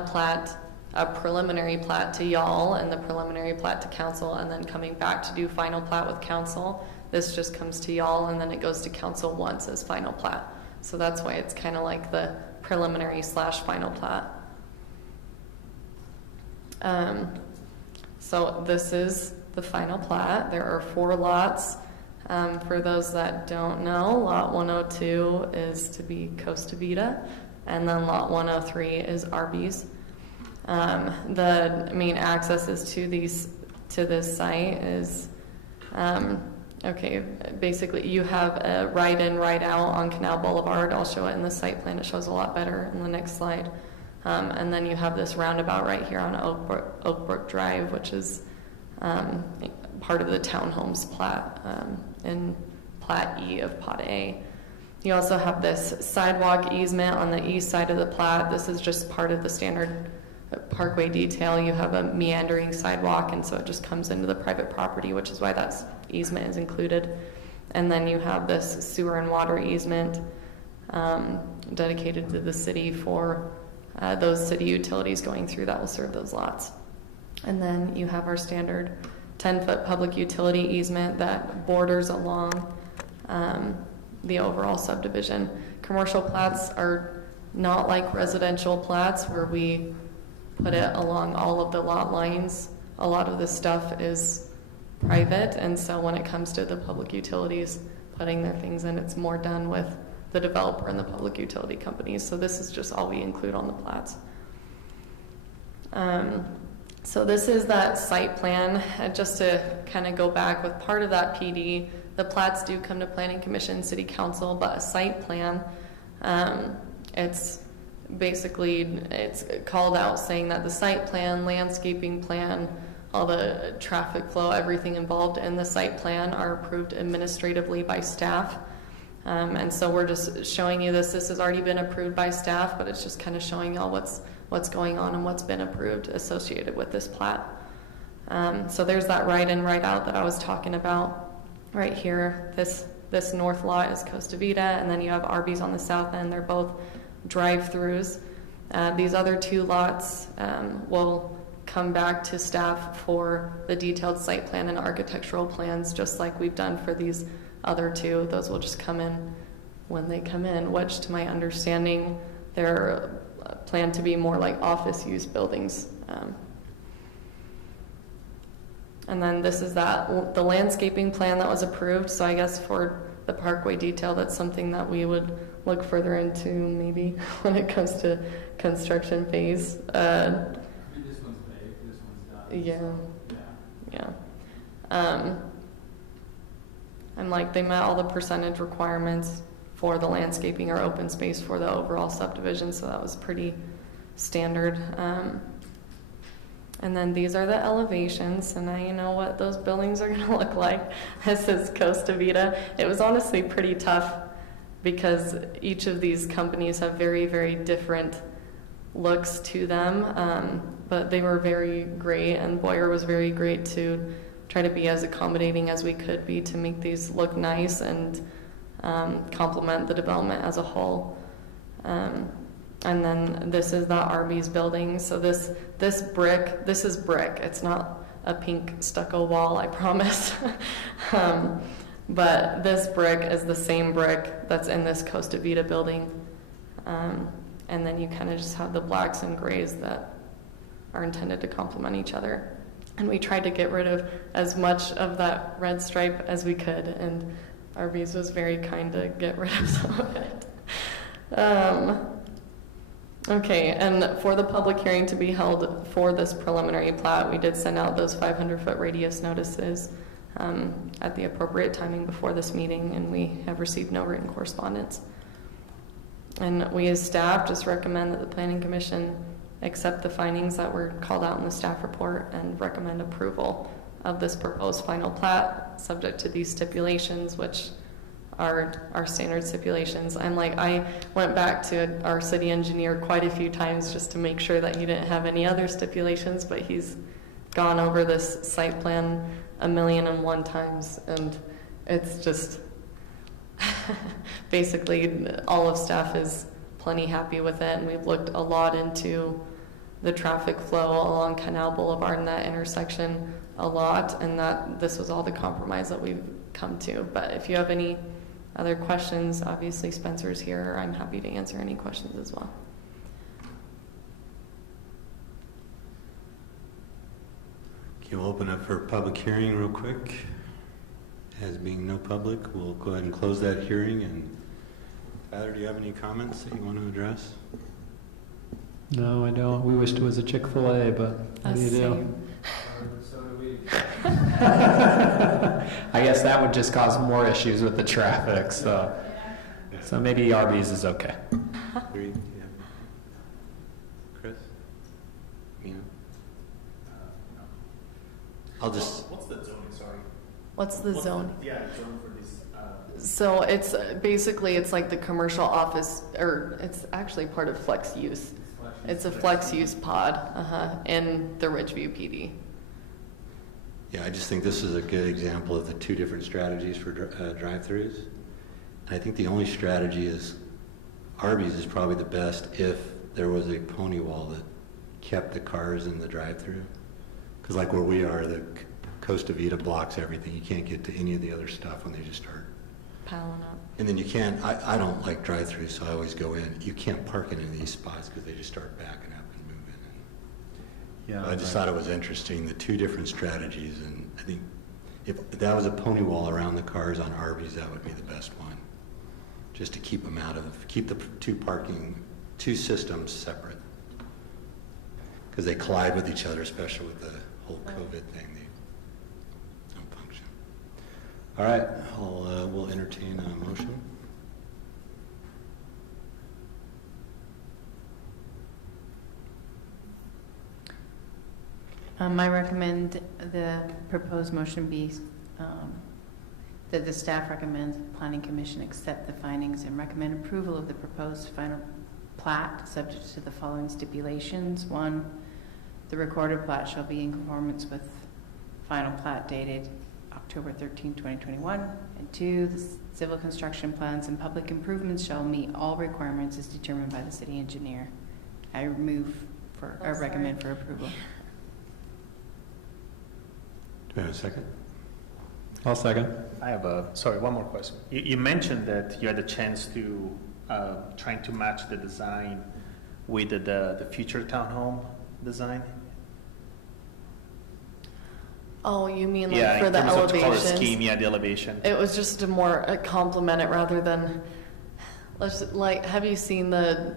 preliminary plat to y'all and the preliminary plat to council and then coming back to do final plat with council, this just comes to y'all and then it goes to council once as final plat. So that's why it's kind of like the preliminary/final plat. So this is the final plat. There are 4 lots. For those that don't know, lot 102 is to be Costa Vida, and then lot 103 is Arby's. The main accesses to this site is, basically you have a right in, right out on Canal Boulevard. I'll show it in the site plan. It shows a lot better in the next slide. And then you have this roundabout right here on Oakbrook Drive, which is part of the townhomes plat in Plat E of Pod A. You also have this sidewalk easement on the east side of the plat. This is just part of the standard parkway detail. You have a meandering sidewalk, and so it just comes into the private property, which is why that easement is included. And then you have this sewer and water easement dedicated to the city for those city utilities going through that will serve those lots. And then you have our standard 10-foot public utility easement that borders along the overall subdivision. Commercial plats are not like residential plats where we put it along all of the lot lines. A lot of this stuff is private, and so when it comes to the public utilities putting their things in, it's more done with the developer and the public utility companies. So this is just all we include on the plats. So this is that site plan. Just to kind of go back with part of that PD, the plats do come to Planning Commission, City Council, but a site plan It's basically, it's called out saying that the site plan, landscaping plan, all the traffic flow, everything involved in the site plan are approved administratively by staff. And so we're just showing you this. This has already been approved by staff, but it's just kind of showing y'all what's going on and what's been approved associated with this plat. So there's that right in, right out that I was talking about right here. This north lot is Costa Vida, and then you have Arby's on the south end. They're both drive-throughs. These other two lots will come back to staff for the detailed site plan and architectural plans, just like we've done for these other two. Those will just come in when they come in, which to my understanding, they're planned to be more like office use buildings. And then this is the landscaping plan that was approved. So I guess for the Parkway detail, that's something that we would look further into maybe when it comes to construction phase. I mean, this one's baked, this one's done. Yeah. So, Yeah. And like they met all the percentage requirements for the landscaping or open space for the overall subdivision, so that was pretty standard. And then these are the elevations, so now you know what those buildings are gonna look like. This is Costa Vida. It was honestly pretty tough because each of these companies have very, very different looks to them, but they were very great, and Boyer was very great to try to be as accommodating as we could be to make these look nice and complement the development as a whole. And then this is the Arby's building. So this is brick. It's not a pink stucco wall, I promise. But this brick is the same brick that's in this Costa Vida building. And then you kind of just have the blacks and grays that are intended to complement each other. And we tried to get rid of as much of that red stripe as we could, and Arby's was very kind to get rid of some of it. Okay, and for the public hearing to be held for this preliminary plat, we did send out those 500-foot radius notices at the appropriate timing before this meeting, and we have received no written correspondence. And we as staff just recommend that the Planning Commission accept the findings that were called out in the staff report and recommend approval of this proposed final plat, subject to these stipulations, which are our standard stipulations. I went back to our city engineer quite a few times just to make sure that he didn't have any other stipulations, but he's gone over this site plan 1,000,001 times, and it's just basically all of staff is plenty happy with it, and we've looked a lot into the traffic flow along Canal Boulevard and that intersection a lot, and that this was all the compromise that we've come to. But if you have any other questions, obviously Spencer's here. I'm happy to answer any questions as well. Okay, we'll open up for public hearing real quick. As being no public, we'll go ahead and close that hearing. And Tyler, do you have any comments that you want to address? No, I don't. We wished it was a Chick-fil-A, but what do you do? So do we. I guess that would just cause more issues with the traffic, so maybe Arby's is okay. Three, yeah. Chris? Mina? I'll just... What's the zoning, sorry? What's the zone? Zone for this. So it's basically, it's like the commercial office, or it's actually part of flex use. It's a flex use pod in the Ridgeview PD. Yeah, I just think this is a good example of the two different strategies for drive-throughs. And I think the only strategy is Arby's is probably the best if there was a pony wall that kept the cars in the drive-through. Because like where we are, the Costa Vida blocks everything. You can't get to any of the other stuff when they just start Piling up. And then you can't, I don't like drive-throughs, so I always go in. You can't park in any of these spots because they just start backing up and moving. Yeah, I just thought it was interesting, the two different strategies, and I think if that was a pony wall around the cars on Arby's, that would be the best one. Just to keep them keep the two systems separate. Because they collide with each other, especially with the whole COVID thing. They don't function. All right, we'll entertain a motion. I recommend the proposed motion be that the staff recommends the Planning Commission accept the findings and recommend approval of the proposed final plat, subject to the following stipulations. 1, the recorded plat shall be in conformance with final plat dated October 13, 2021. And 2, the civil construction plans and public improvements shall meet all requirements as determined by the city engineer. I recommend for approval. Do we have a second? I'll second. I have one more question. You mentioned that you had a chance to trying to match the design with the future townhome design. Oh, you mean like Yeah, for in the terms of color elevations? scheme, yeah, the elevation. It was just to more complement it rather than, have you seen the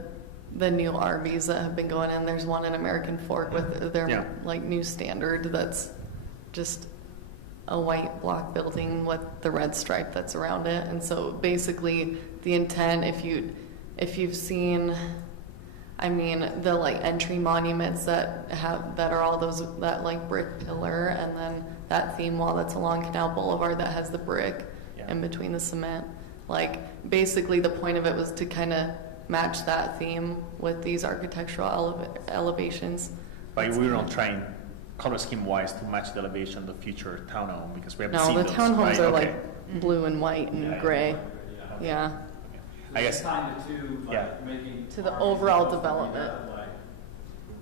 new RVs that have been going in? There's one in American Fork with their like new standard that's just a white block building with the red stripe that's around it. And so basically the intent, if you've seen, I mean, the like entry monuments that are all that like brick pillar, and then that theme wall that's along Canal Boulevard that has the brick in between the cement. Like basically the point of it was to kind of match that theme with these architectural elevations. But we were not trying color scheme wise to match the elevation of the future townhome because we haven't seen No, the those, townhomes right? are Okay. like blue and white and gray. Yeah. I guess. Kind of to making To the RVs overall both development. Like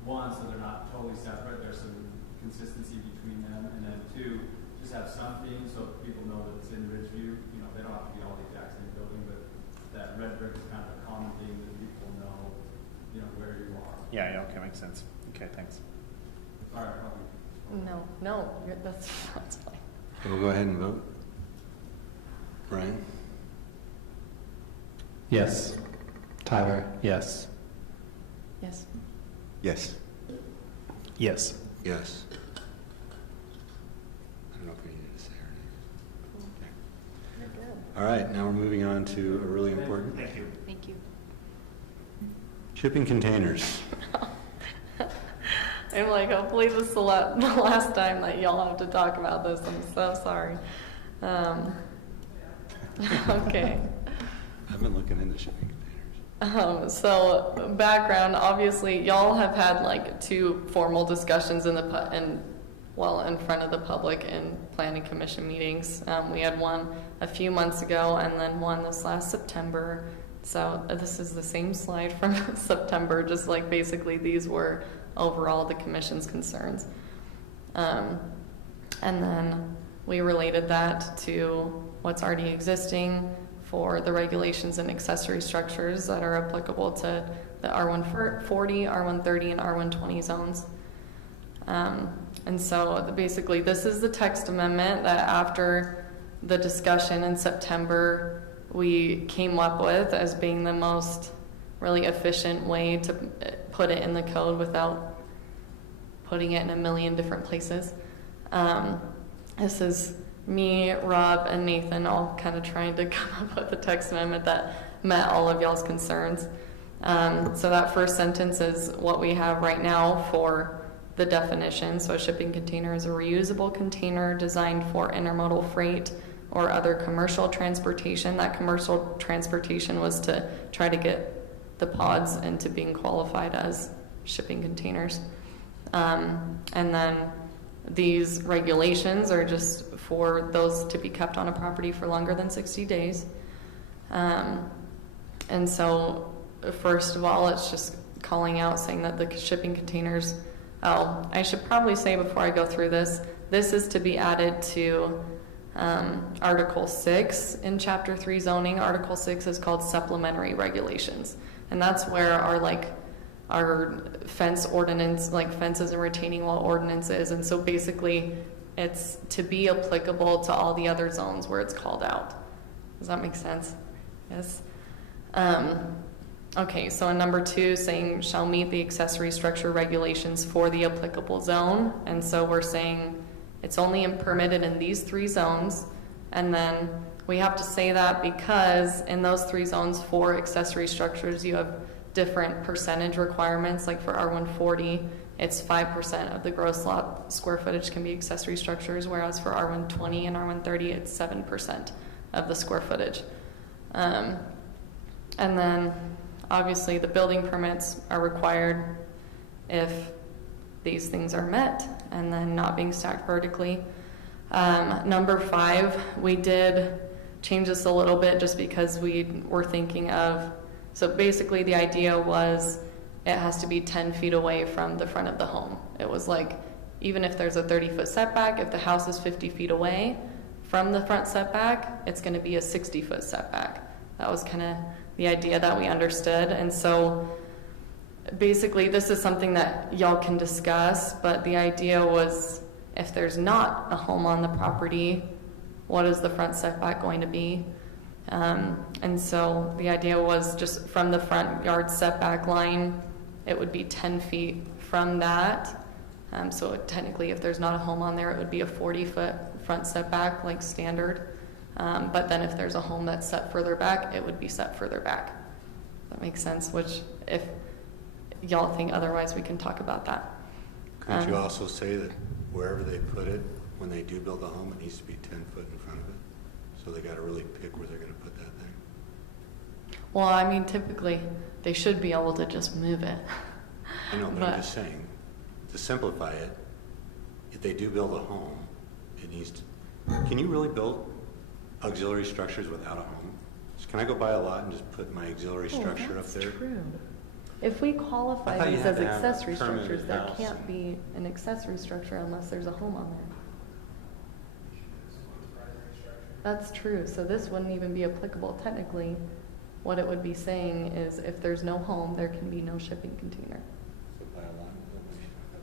one, so they're not totally separate. There's some consistency between them, and then 2, just have some theme so people know that it's in Ridgeview. You know, they don't have to be all the exact same building, but that red brick is kind of a common theme that people know, you know, where you are. Yeah, okay, makes sense. Okay, thanks. All right, probably. No, that's fine. We'll go ahead and vote. Brian? Yes. Tyler, yes. Yes. Yes. Yes. Yes. I don't know if we needed to say her name. All right, now we're moving on to a really important. Thank you. Thank you. Shipping containers. I'm like, hopefully this is the last time that y'all have to talk about this. I'm so sorry. Okay. I've been looking into shipping containers. So background, obviously, y'all have had like 2 formal discussions in front of the public in planning commission meetings. We had one a few months ago, and then one this last September. So this is the same slide from September, just like basically these were overall the commission's concerns. And then we related that to what's already existing for the regulations and accessory structures that are applicable to the R140, R130, and R120 zones. And so basically this is the text amendment that after the discussion in September we came up with as being the most really efficient way to put it in the code without putting it in a million different places. This is me, Rob, and Nathan all kind of trying to come up with a text amendment that met all of y'all's concerns. So that first sentence is what we have right now for the definition. So a shipping container is a reusable container designed for intermodal freight or other commercial transportation. That commercial transportation was to try to get the pods into being qualified as shipping containers. And then these regulations are just for those to be kept on a property for longer than 60 days. And so first of all, it's just calling out saying that the shipping containers, I should probably say before I go through this is to be added to Article 6 in Chapter 3 zoning. Article 6 is called supplementary regulations. And that's where our fence ordinance, like fences and retaining wall ordinances. And so basically it's to be applicable to all the other zones where it's called out. Does that make sense? Yes. Okay, so in number 2, saying shall meet the accessory structure regulations for the applicable zone. And so we're saying it's only permitted in these 3 zones. And then we have to say that because in those 3 zones for accessory structures, you have different percentage requirements. Like for R140, it's 5% of the gross lot square footage can be accessory structures, whereas for R120 and R130, it's 7% of the square footage. And then obviously the building permits are required if these things are met, and then not being stacked vertically. Number 5, we did change this a little bit just because we were thinking of, so basically the idea was it has to be 10 feet away from the front of the home. It was like, even if there's a 30-foot setback, if the house is 50 feet away from the front setback, it's going to be a 60-foot setback. That was kind of the idea that we understood. And so basically this is something that y'all can discuss, but the idea was if there's not a home on the property, what is the front setback going to be? And so the idea was just from the front yard setback line, it would be 10 feet from that. So technically, if there's not a home on there, it would be a 40-foot front setback, like standard. But then if there's a home that's set further back, it would be set further back. That makes sense, which if y'all think otherwise, we can talk about that. Could you also say that wherever they put it, when they do build a home, it needs to be 10 foot in front of it? So they got to really pick where they're going to put that thing. Well, I mean, typically, they should be able to just move it. I know, but I'm just saying, to simplify it, if they do build a home, it needs to, can you really build auxiliary structures without a home? Can I go buy a lot and just put my auxiliary structure up there? True. If we I qualify thought you these had as to have a accessory permanent structures, there house. can't be an accessory structure unless there's a home on there. That's true. So this wouldn't even be applicable technically. What it would be saying is if there's no home, there can be no shipping container. So buy a lot and build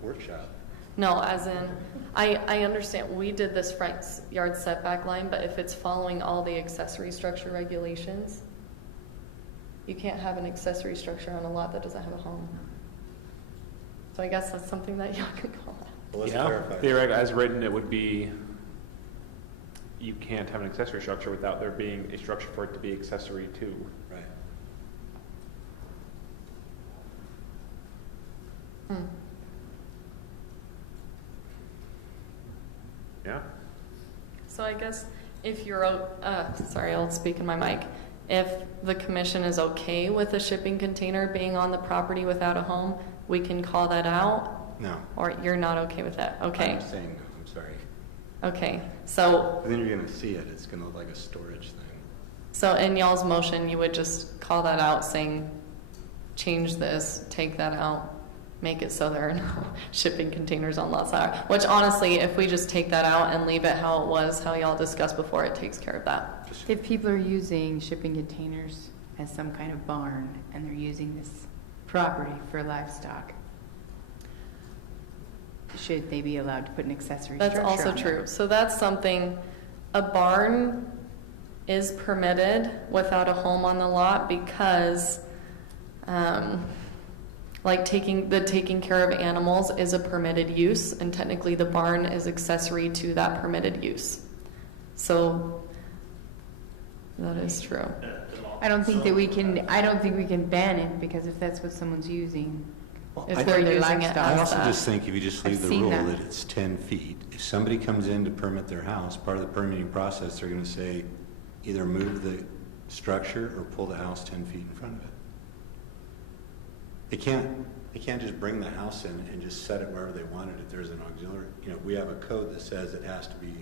a workshop. No, as in, I understand, we did this front yard setback line, but if it's following all the accessory structure regulations, you can't have an accessory structure on a lot that doesn't have a home. So I guess that's something that y'all could call out. Well, let's Yeah, clarify. theoretically, as written, it would be, you can't have an accessory structure without there being a structure for it to be accessory to. Right. Yeah? So I guess if you're, sorry, I'll speak in my mic. If the commission is okay with a shipping container being on the property without a home, we can call that out? No. Or you're not okay with that? Okay. I'm saying no, I'm sorry. Okay. So, But then you're going to see it. It's going to look like a storage thing. so in y'all's motion, you would just call that out saying, change this, take that out, make it so there are no shipping containers on lots that are, which honestly, if we just take that out and leave it how it was, how y'all discussed before, it takes care of that. If people are using shipping containers as some kind of barn and they're using this property for livestock, should they be allowed to put an accessory That's structure also on true. there? So that's something, a barn is permitted without a home on the lot because, like taking care of animals is a permitted use, and technically the barn is accessory to that permitted use. So that is true. I don't think that we can, I don't think we can ban it, because if that's what someone's using, If I they're their using it livestock. I as also that. just think if you just leave I've the seen rule that. that it's 10 feet, if somebody comes in to permit their house, part of the permitting process, they're going to say either move the structure or pull the house 10 feet in front of it. They can't just bring the house in and just set it wherever they want it if there's an auxiliary. You know, we have a code that says it has to be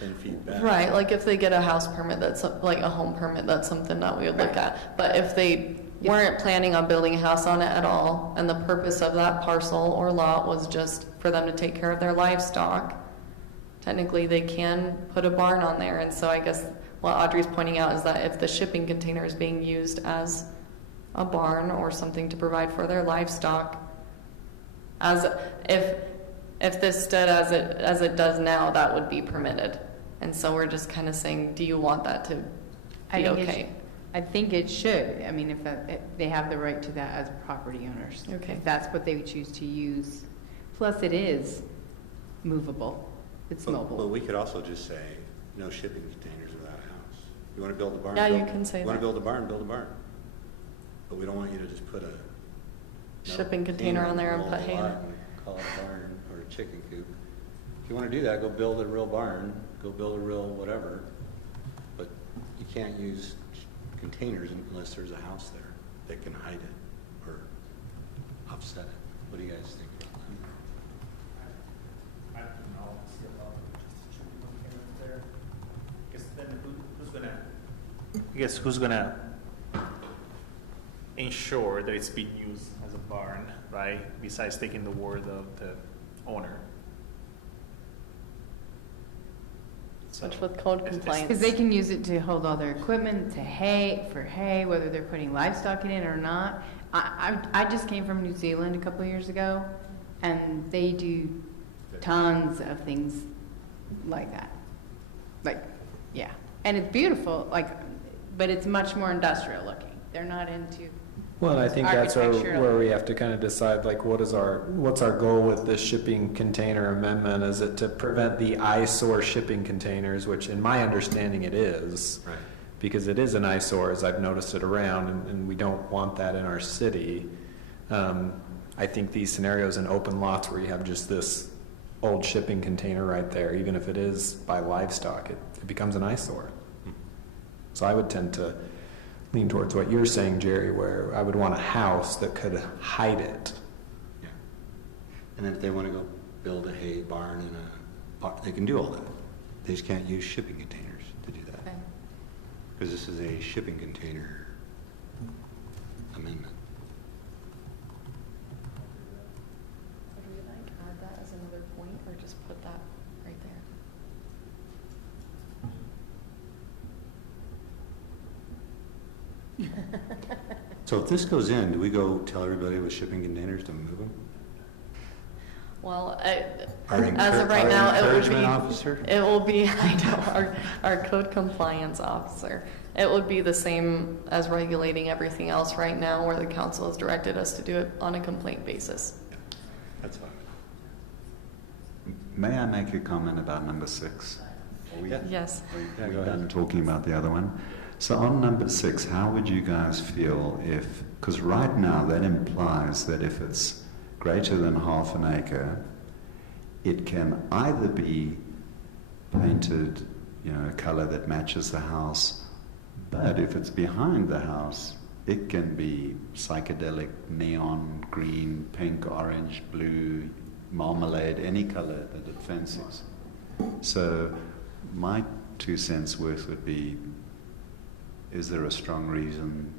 10 feet back. Right, like if they get a house permit, that's like a home permit, that's something that we would look at. But if they weren't planning on building a house on it at all, and the purpose of that parcel or lot was just for them to take care of their livestock, technically they can put a barn on there. And so I guess what Audrey's pointing out is that if the shipping container is being used as a barn or something to provide for their livestock, as if this stood as it does now, that would be permitted. And so we're just kind of saying, do you want that to be okay? I think it should. I mean, if they have the right to that as property owners. Okay. If that's what they would choose to use. Plus, it is movable. It's But mobile. we could also just say no shipping containers without a house. You want to build a barn? Yeah, build- you can say You want that. to build a barn, build a barn. But we don't want you to just put a Shipping container on there and put hay in it. call it a barn or a chicken coop. If you want to do that, go build a real barn, go build a real whatever. But you can't use containers unless there's a house there that can hide it or offset it. What do you guys think about that? I don't know. See a lot of shipping containers there. Guess then who's gonna? I guess who's gonna ensure that it's being used as a barn, right? Besides taking the word of the owner. So, Which with code it's- compliance. Because they can use it to hold all their equipment, to for hay, whether they're putting livestock in it or not. I just came from New Zealand a couple of years ago, and they do tons of things like that. Like, yeah. And it's beautiful, but it's much more industrial looking. They're not into, Well, I think that's Architectural. where we have to kind of decide, like, what's our goal with this shipping container amendment? Is it to prevent the eyesore shipping containers, which in my understanding it is, Right. because it is an eyesore as I've noticed it around, and we don't want that in our city. I think these scenarios in open lots where you have just this old shipping container right there, even if it is by livestock, it becomes an eyesore. So I would tend to lean towards what you're saying, Jerry, where I would want a house that could hide it. Yeah. And then if they want to go build a hay barn they can do all that. They just can't use shipping containers to do that. Okay. Because this is a shipping container amendment. Would we add that as another point, or just put that right there? So if this goes in, do we go tell everybody with shipping containers to move them? Well, Our as of right now, encouragement officer? it will be, I know, our code compliance officer. It would be the same as regulating everything else right now, where the council has directed us to do it on a complaint basis. That's fine. May I make a comment about number 6? Yes. Yeah, We're go ahead. done talking about the other one. So on number 6, how would you guys feel if, because right now that implies that if it's greater than half an acre, it can either be painted, a color that matches the house, but if it's behind the house, it can be psychedelic, neon, green, pink, orange, blue, marmalade, any color that it fancies. So my 2 cents worth would be, is there a strong reason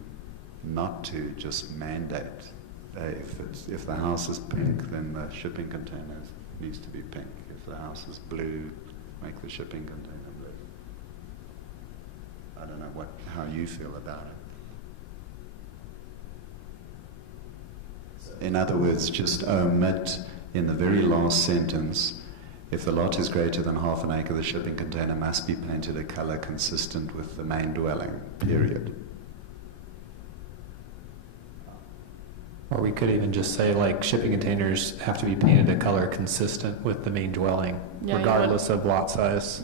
not to just mandate? If the house is pink, then the shipping container needs to be pink. If the house is blue, make the shipping container blue. I don't know how you feel about it. In other words, just omit in the very last sentence, if the lot is greater than half an acre, the shipping container must be painted a color consistent with the main dwelling, period. Or we could even just say, like, shipping containers have to be painted a color consistent with the main dwelling, Yeah, regardless of lot size.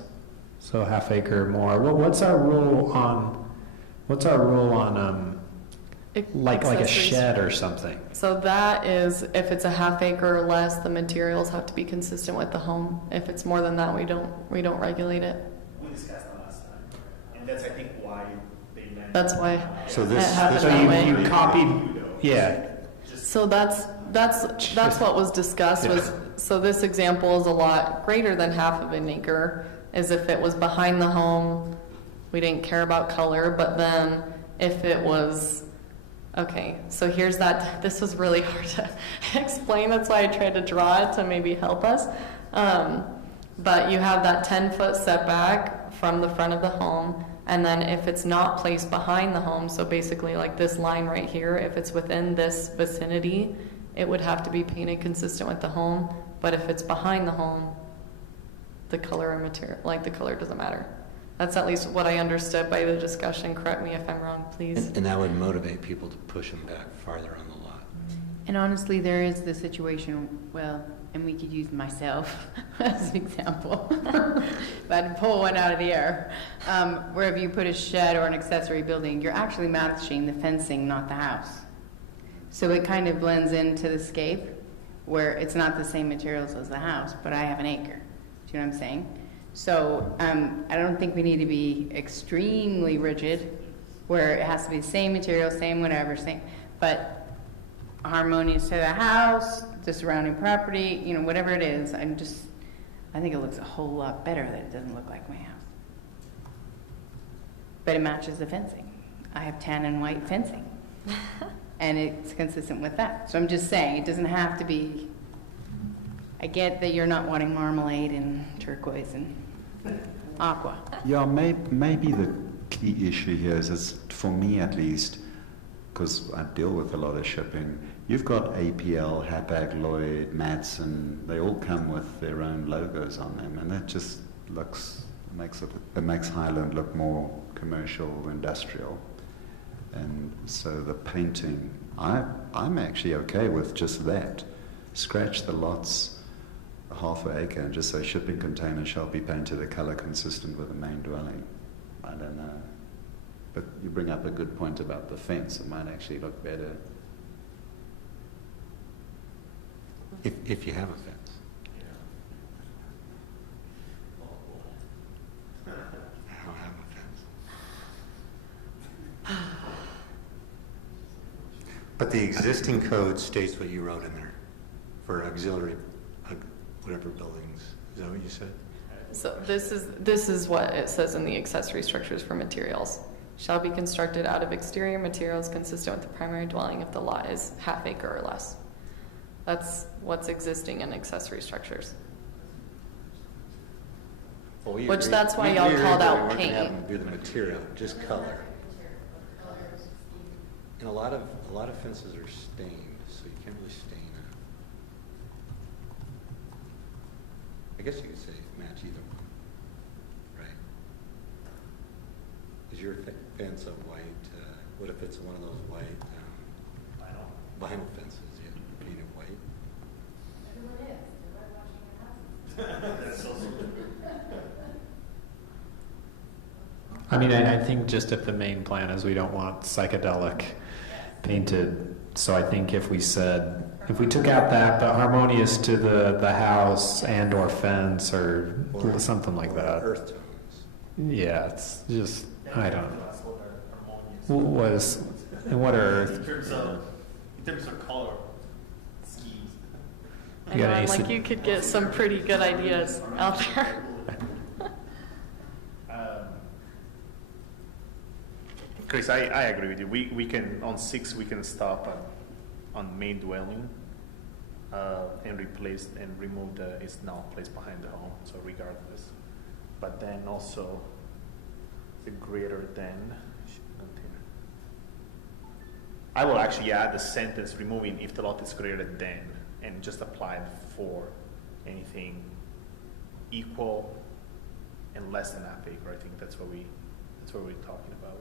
So half acre or more. What's our rule on like a Accessories. shed or something? So that is, if it's a half acre or less, the materials have to be consistent with the home. If it's more than that, we don't regulate it. We discussed that last time, and that's I think why they meant. That's why So it this, happened So that way. you copied, yeah. So that's what was discussed was, so this example is a lot greater than half of an acre, is if it was behind the home, we didn't care about color, but then if it was, okay, so here's that, this was really hard to explain, that's why I tried to draw it to maybe help us. But you have that 10-foot setback from the front of the home, and then if it's not placed behind the home, so basically like this line right here, if it's within this vicinity, it would have to be painted consistent with the home. But if it's behind the home, the color and material, like the color doesn't matter. That's at least what I understood by the discussion. Correct me if I'm wrong, please. and that would motivate people to push them back farther on the lot. and honestly, there is the situation, well, and we could use myself as an example, if I had to pull one out of the air, where if you put a shed or an accessory building, you're actually matching the fencing, not the house. So it kind of blends into the scape, where it's not the same materials as the house, but I have an acre. Do you know what I'm saying? So I don't think we need to be extremely rigid, where it has to be the same material, same whatever, same, but harmonious to the house, the surrounding property, you know, whatever it is. I think it looks a whole lot better that it doesn't look like my house. But it matches the fencing. I have tan and white fencing. And it's consistent with that. So I'm just saying, it doesn't have to be, I get that you're not wanting marmalade and turquoise and aqua. Yeah, maybe the key issue here is for me at least, because I deal with a lot of shipping, you've got APL, Hapag, Lloyd, Matson, they all come with their own logos on them, and that just makes Highland look more commercial, industrial. And so the painting, I'm actually okay with just that. Scratch the lots a half an acre and just say shipping container shall be painted a colour consistent with the main dwelling. I don't know. But you bring up a good point about the fence. It might actually look better. If you have a fence. I don't have a fence. But the existing code states what you wrote in there for auxiliary, whatever buildings. Is that what you said? So this is what it says in the accessory structures for materials. Shall be constructed out of exterior materials consistent with the primary dwelling if the lot is half acre or less. That's what's existing in accessory structures. Well, we Which agreed- that's why we y'all agreed called that out we weren't gonna paint. have them do the material, just color. And a lot of fences are stained, so you can't really stain it. I guess you could say match either one, right? Is your fence a white? What if it's one of those white vinyl fences? You have to paint it white. Everyone is, they're whitewashing their houses. I mean, I think just if the main plan is we don't want psychedelic painted, so I think if we took out that, but harmonious to the house and or fence or something like Or that. earth tones. Yeah, it's just, I don't know. That's what are harmonious. What are, In terms of color schemes. I You got know, any like you could get some pretty good ideas out there. Chris, I agree with you. We can, on 6, we can stop on main dwelling and replace and remove it's now placed behind the home, so regardless. But then also the greater than container. I will actually add the sentence removing if the lot is greater than and just apply it for anything equal and less than half acre. I think that's what we're talking about.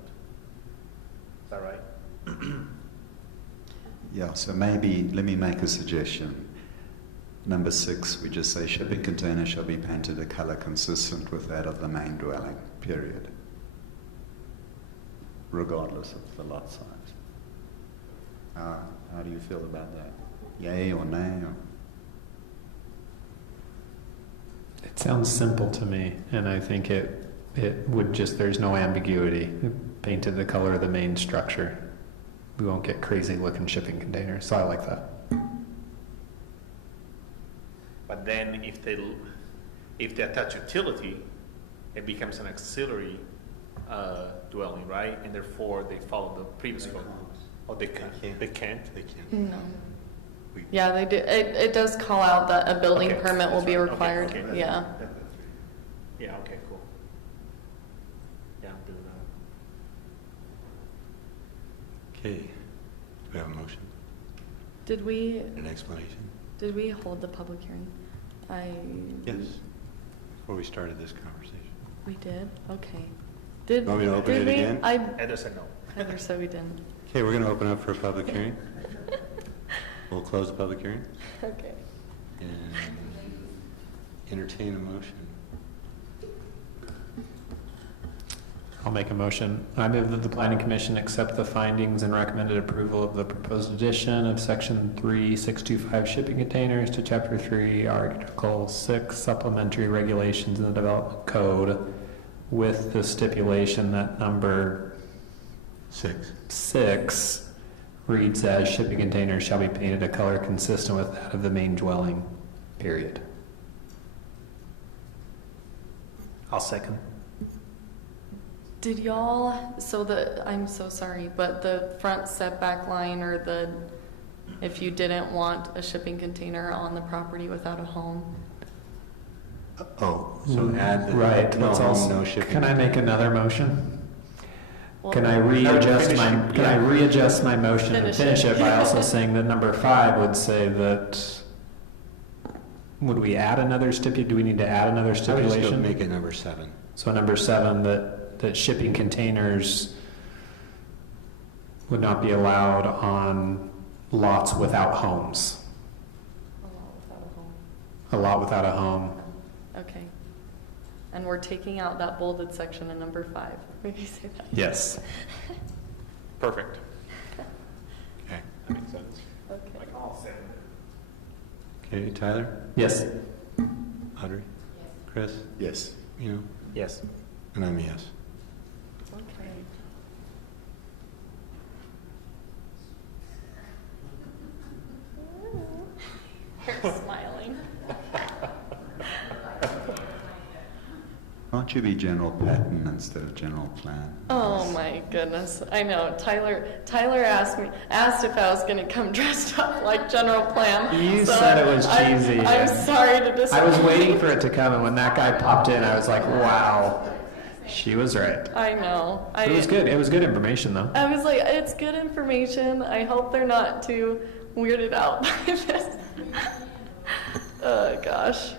Is that right? Yeah, so maybe let me make a suggestion. Number 6, we just say shipping container shall be painted a colour consistent with that of the main dwelling, period. Regardless of the lot size. How do you feel about that? Yay or nay? Or? it sounds simple to me, and I think it would just, there's no ambiguity. Painted the color of the main structure. We won't get crazy looking shipping containers, so I like that. But then if they attach utility, it becomes an auxiliary dwelling, right? And therefore they follow the previous code. Oh, they can't. They can't. They can't. No. Yeah, they do. It does call out that a building Okay, permit will that's be right. required. Okay, Yeah. Yeah. Okay. Cool. Yeah, I'm good with that. Okay. Do we have a motion? Did we An explanation? hold the public hearing? Yes. Before we started this conversation. We did? Okay. Did Want me to open did it we? again? Heather said no. Heather said we didn't. Okay, we're going to open up for a public hearing. We'll close the public hearing Okay. and entertain a motion. I'll make a motion. I move that the Planning Commission accept the findings and recommended approval of the proposed addition of Section 3625 shipping containers to Chapter 3, Article 6 supplementary regulations in the Development Code, with the stipulation that number 6 reads as shipping containers shall be painted a color consistent with that of the main dwelling, period. I'll second. Did y'all, I'm so sorry, but the front setback line or if you didn't want a shipping container on the property without a home? Oh, so add the Right, no let's home, also, no shipping. can I make another motion? Well, Can I readjust my motion and finish it by also saying that number 5 would say that, would we add another do we need to add another I would just go stipulation? make it number 7. So number 7, that shipping containers would not be allowed on lots without homes. A lot without a home. A lot without a home. Okay. And we're taking out that bolded section in number 5. Maybe say that. Yes. Perfect. Okay. That makes sense. Okay. Like all said. Okay, Tyler? Yes. Audrey? Yes. Chris? Yes. You know? Yes. And I'm a yes. Okay. You're smiling. Why don't you be general pattern instead of general plan? Oh my goodness. I know. Tyler asked if I was going to come dressed up like general plan. You So said it was cheesy. I'm sorry to disappoint. I was waiting for it to come, and when that guy popped in, I was like, wow, she was right. I know. It was good. It was good information, though. I was like, it's good information. I hope they're not too weirded out by this. Oh gosh.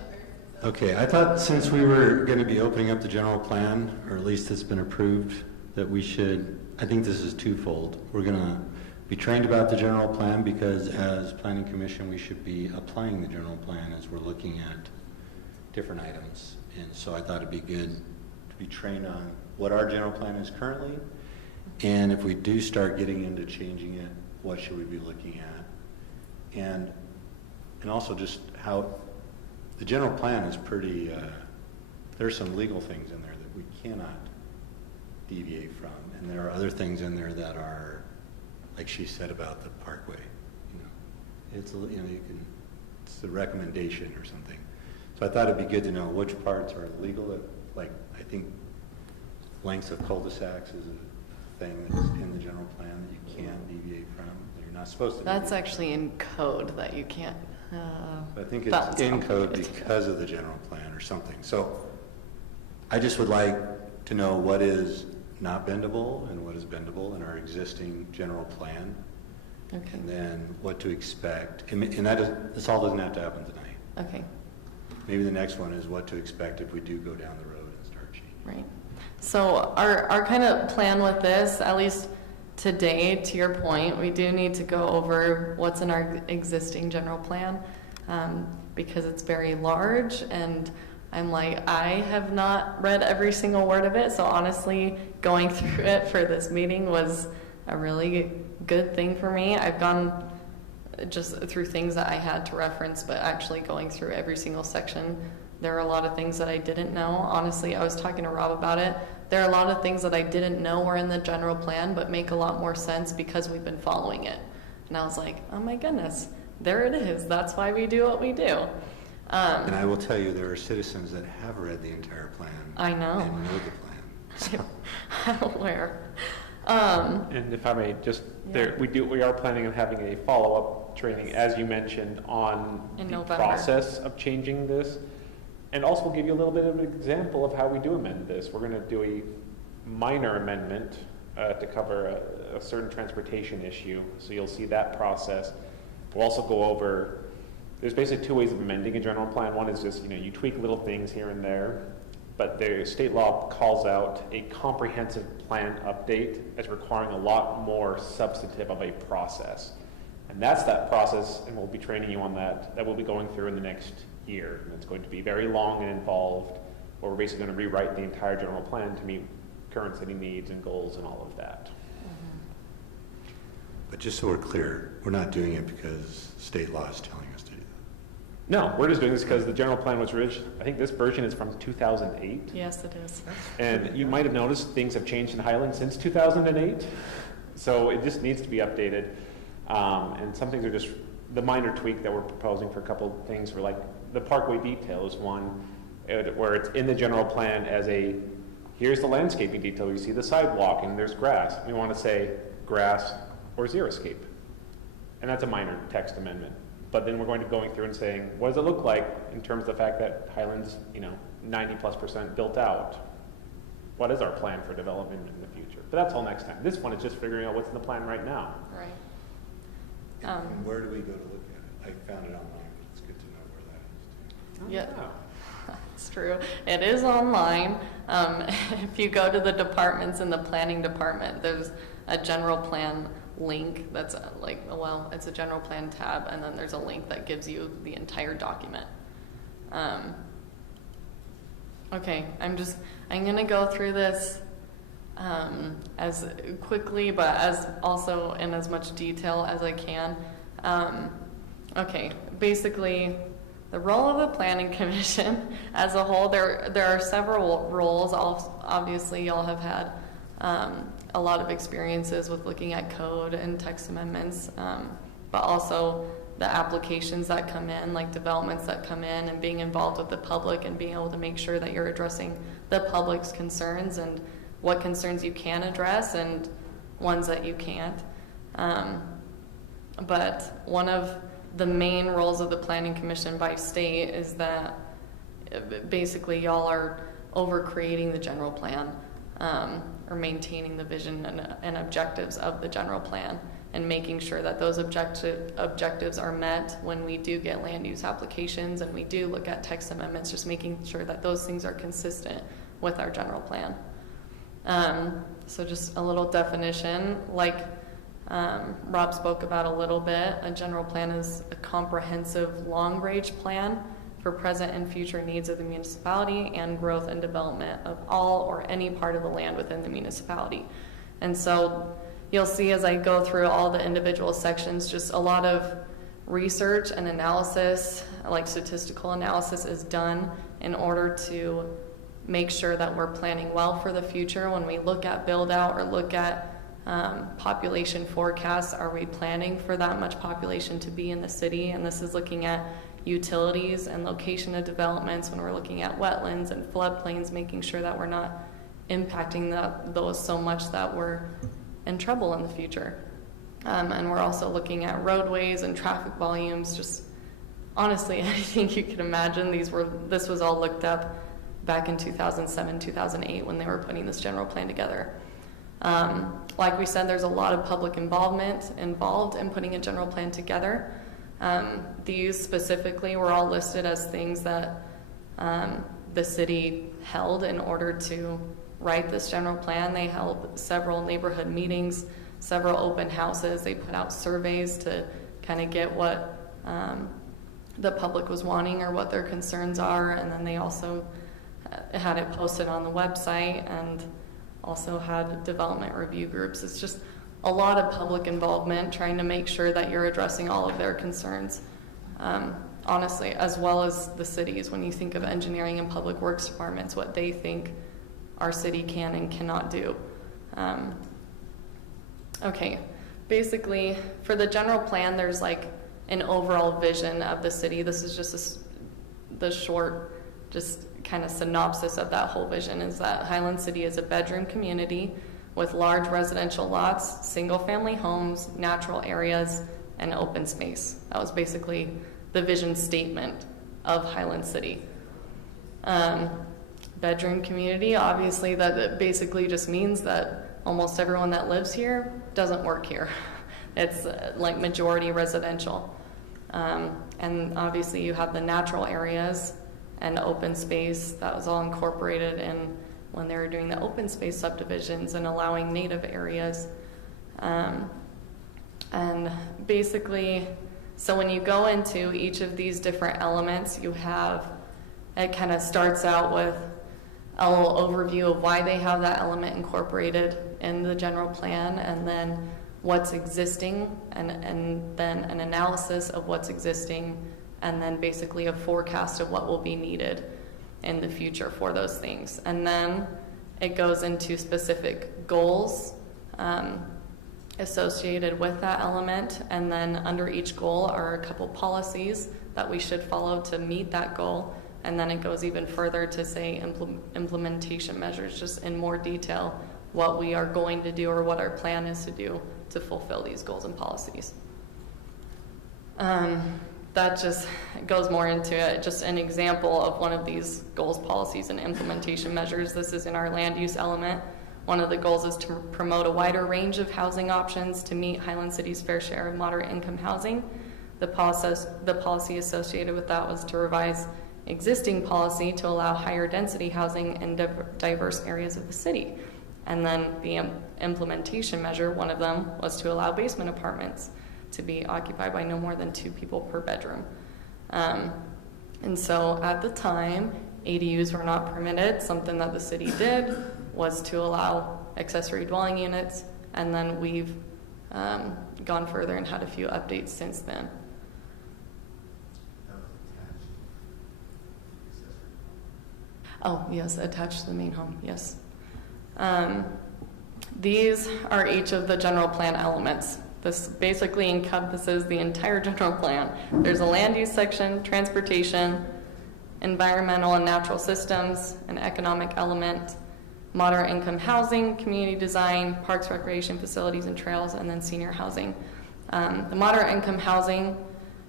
Okay, I thought since we were going to be opening up the general plan, or at least it's been approved, that we should, I think this is twofold. We're going to be trained about the general plan because as Planning Commission, we should be applying the general plan as we're looking at different items. And so I thought it'd be good to be trained on what our general plan is currently, and if we do start getting into changing it, what should we be looking at? And also just how the general plan is pretty, there's some legal things in there that we cannot deviate from. And there are other things in there that are, like she said about the parkway, it's the recommendation or something. So I thought it'd be good to know which parts are legal, like I think lengths of cul-de-sacs is a thing that's in the general plan that you can't deviate from, that you're not supposed to. That's actually in code that you can't. I think it's in code because of the general plan or something. So I just would like to know what is not bendable and what is bendable in our existing general plan. Okay. And then what to expect. And this all doesn't have to happen tonight. Okay. Maybe the next one is what to expect if we do go down the road and start changing. Right. So our kind of plan with this, at least today, to your point, we do need to go over what's in our existing general plan because it's very large, and I'm like, I have not read every single word of it, so honestly, going through it for this meeting was a really good thing for me. I've gone just through things that I had to reference, but actually going through every single section, there are a lot of things that I didn't know. Honestly, I was talking to Rob about it. There are a lot of things that I didn't know were in the general plan, but make a lot more sense because we've been following it. And I was like, oh my goodness, there it is. That's why we do what we do. And I will tell you, there are citizens that have read the entire plan. I know. And know the plan. So. I'm aware. And if I may, just Yeah. we are planning on having a follow-up training, as you mentioned, on In the November. process of changing this. And also we'll give you a little bit of an example of how we do amend this. We're going to do a minor amendment to cover a certain transportation issue. So you'll see that process. We'll also go over, there's basically two ways of amending a general plan. One is just, you tweak little things here and there, but the state law calls out a comprehensive plan update as requiring a lot more substantive of a process. And that's that process, and we'll be training you on that we'll be going through in the next year. And it's going to be very long and involved, where we're basically going to rewrite the entire general plan to meet current city needs and goals and all of that. But just so we're clear, we're not doing it because state law is telling us to do that. No, we're just doing this because the general plan was I think this version is from 2008. Yes, it is. And you might have noticed things have changed in Highland since 2008. So it just needs to be updated. And some things are just the minor tweak that we're proposing for a couple of things. For like the parkway detail is one where it's in the general plan as here's the landscaping detail. You see the sidewalk and there's grass. We want to say grass or xeriscape. And that's a minor text amendment. But then we're going through and saying, what does it look like in terms of the fact that Highland's, 90+% built out? What is our plan for development in the future? But that's all next time. This one is just figuring out what's in the plan right now. Right. And where do we go to look at it? I found it online, but it's good to know where that is too. Yeah, that's true. It is online. If you go to the departments in the planning department, there's a general plan link that's it's a general plan tab, and then there's a link that gives you the entire document. Okay, I'm gonna go through this as quickly, but as also in as much detail as I can. Okay, basically, the role of the Planning Commission as a whole, there are several roles. Obviously, y'all have had a lot of experiences with looking at code and text amendments, but also the applications that come in, like developments that come in, and being involved with the public and being able to make sure that you're addressing the public's concerns and what concerns you can address and ones that you can't. But one of the main roles of the Planning Commission by state is that basically y'all are over creating the general plan, or maintaining the vision and objectives of the general plan, and making sure that those objectives are met when we do get land use applications and we do look at text amendments, just making sure that those things are consistent with our general plan. So just a little definition, like Rob spoke about a little bit, a general plan is a comprehensive long-range plan for present and future needs of the municipality and growth and development of all or any part of the land within the municipality. And so you'll see as I go through all the individual sections, just a lot of research and analysis, like statistical analysis, is done in order to make sure that we're planning well for the future. When we look at build out or look at population forecasts, are we planning for that much population to be in the city? And this is looking at utilities and location of developments, when we're looking at wetlands and floodplains, making sure that we're not impacting those so much that we're in trouble in the future. And we're also looking at roadways and traffic volumes, just honestly anything you could imagine. This was all looked up back in 2007, 2008 when they were putting this general plan together. Like we said, there's a lot of public involvement involved in putting a general plan together. These specifically were all listed as things that the city held in order to write this general plan. They held several neighborhood meetings, several open houses. They put out surveys to kind of get what the public was wanting or what their concerns are, and then they also had it posted on the website and also had development review groups. It's just a lot of public involvement, trying to make sure that you're addressing all of their concerns. Honestly, as well as the cities, when you think of engineering and public works departments, what they think our city can and cannot do. Okay, basically, for the general plan, there's like an overall vision of the city. This is just the short, just kind of synopsis of that whole vision, is that Highland City is a bedroom community with large residential lots, single-family homes, natural areas, and open space. That was basically the vision statement of Highland City. Bedroom community, obviously that basically just means that almost everyone that lives here doesn't work here. It's like majority residential. And obviously you have the natural areas and open space. That was all incorporated in when they were doing the open space subdivisions and allowing native areas. And basically, so when you go into each of these different elements, you have, it kind of starts out with a little overview of why they have that element incorporated in the general plan, and then what's existing, and then an analysis of what's existing, and then basically a forecast of what will be needed in the future for those things. And then it goes into specific goals associated with that element, and then under each goal are a couple policies that we should follow to meet that goal, and then it goes even further to say implementation measures, just in more detail what we are going to do or what our plan is to do to fulfill these goals and policies. That just goes more into it. Just an example of one of these goals, policies, and implementation measures. This is in our land use element. One of the goals is to promote a wider range of housing options to meet Highland City's fair share of moderate income housing. The policy associated with that was to revise existing policy to allow higher density housing in diverse areas of the city. And then the implementation measure, one of them, was to allow basement apartments to be occupied by no more than 2 people per bedroom. And so at the time, ADUs were not permitted. Something that the city did was to allow accessory dwelling units, and then we've gone further and had a few updates since then. Oh, yes, attached to the main home, yes. These are each of the general plan elements. This basically encompasses the entire general plan. There's a land use section, transportation, environmental and natural systems, an economic element, moderate income housing, community design, parks, recreation facilities and trails, and then senior housing. The moderate income housing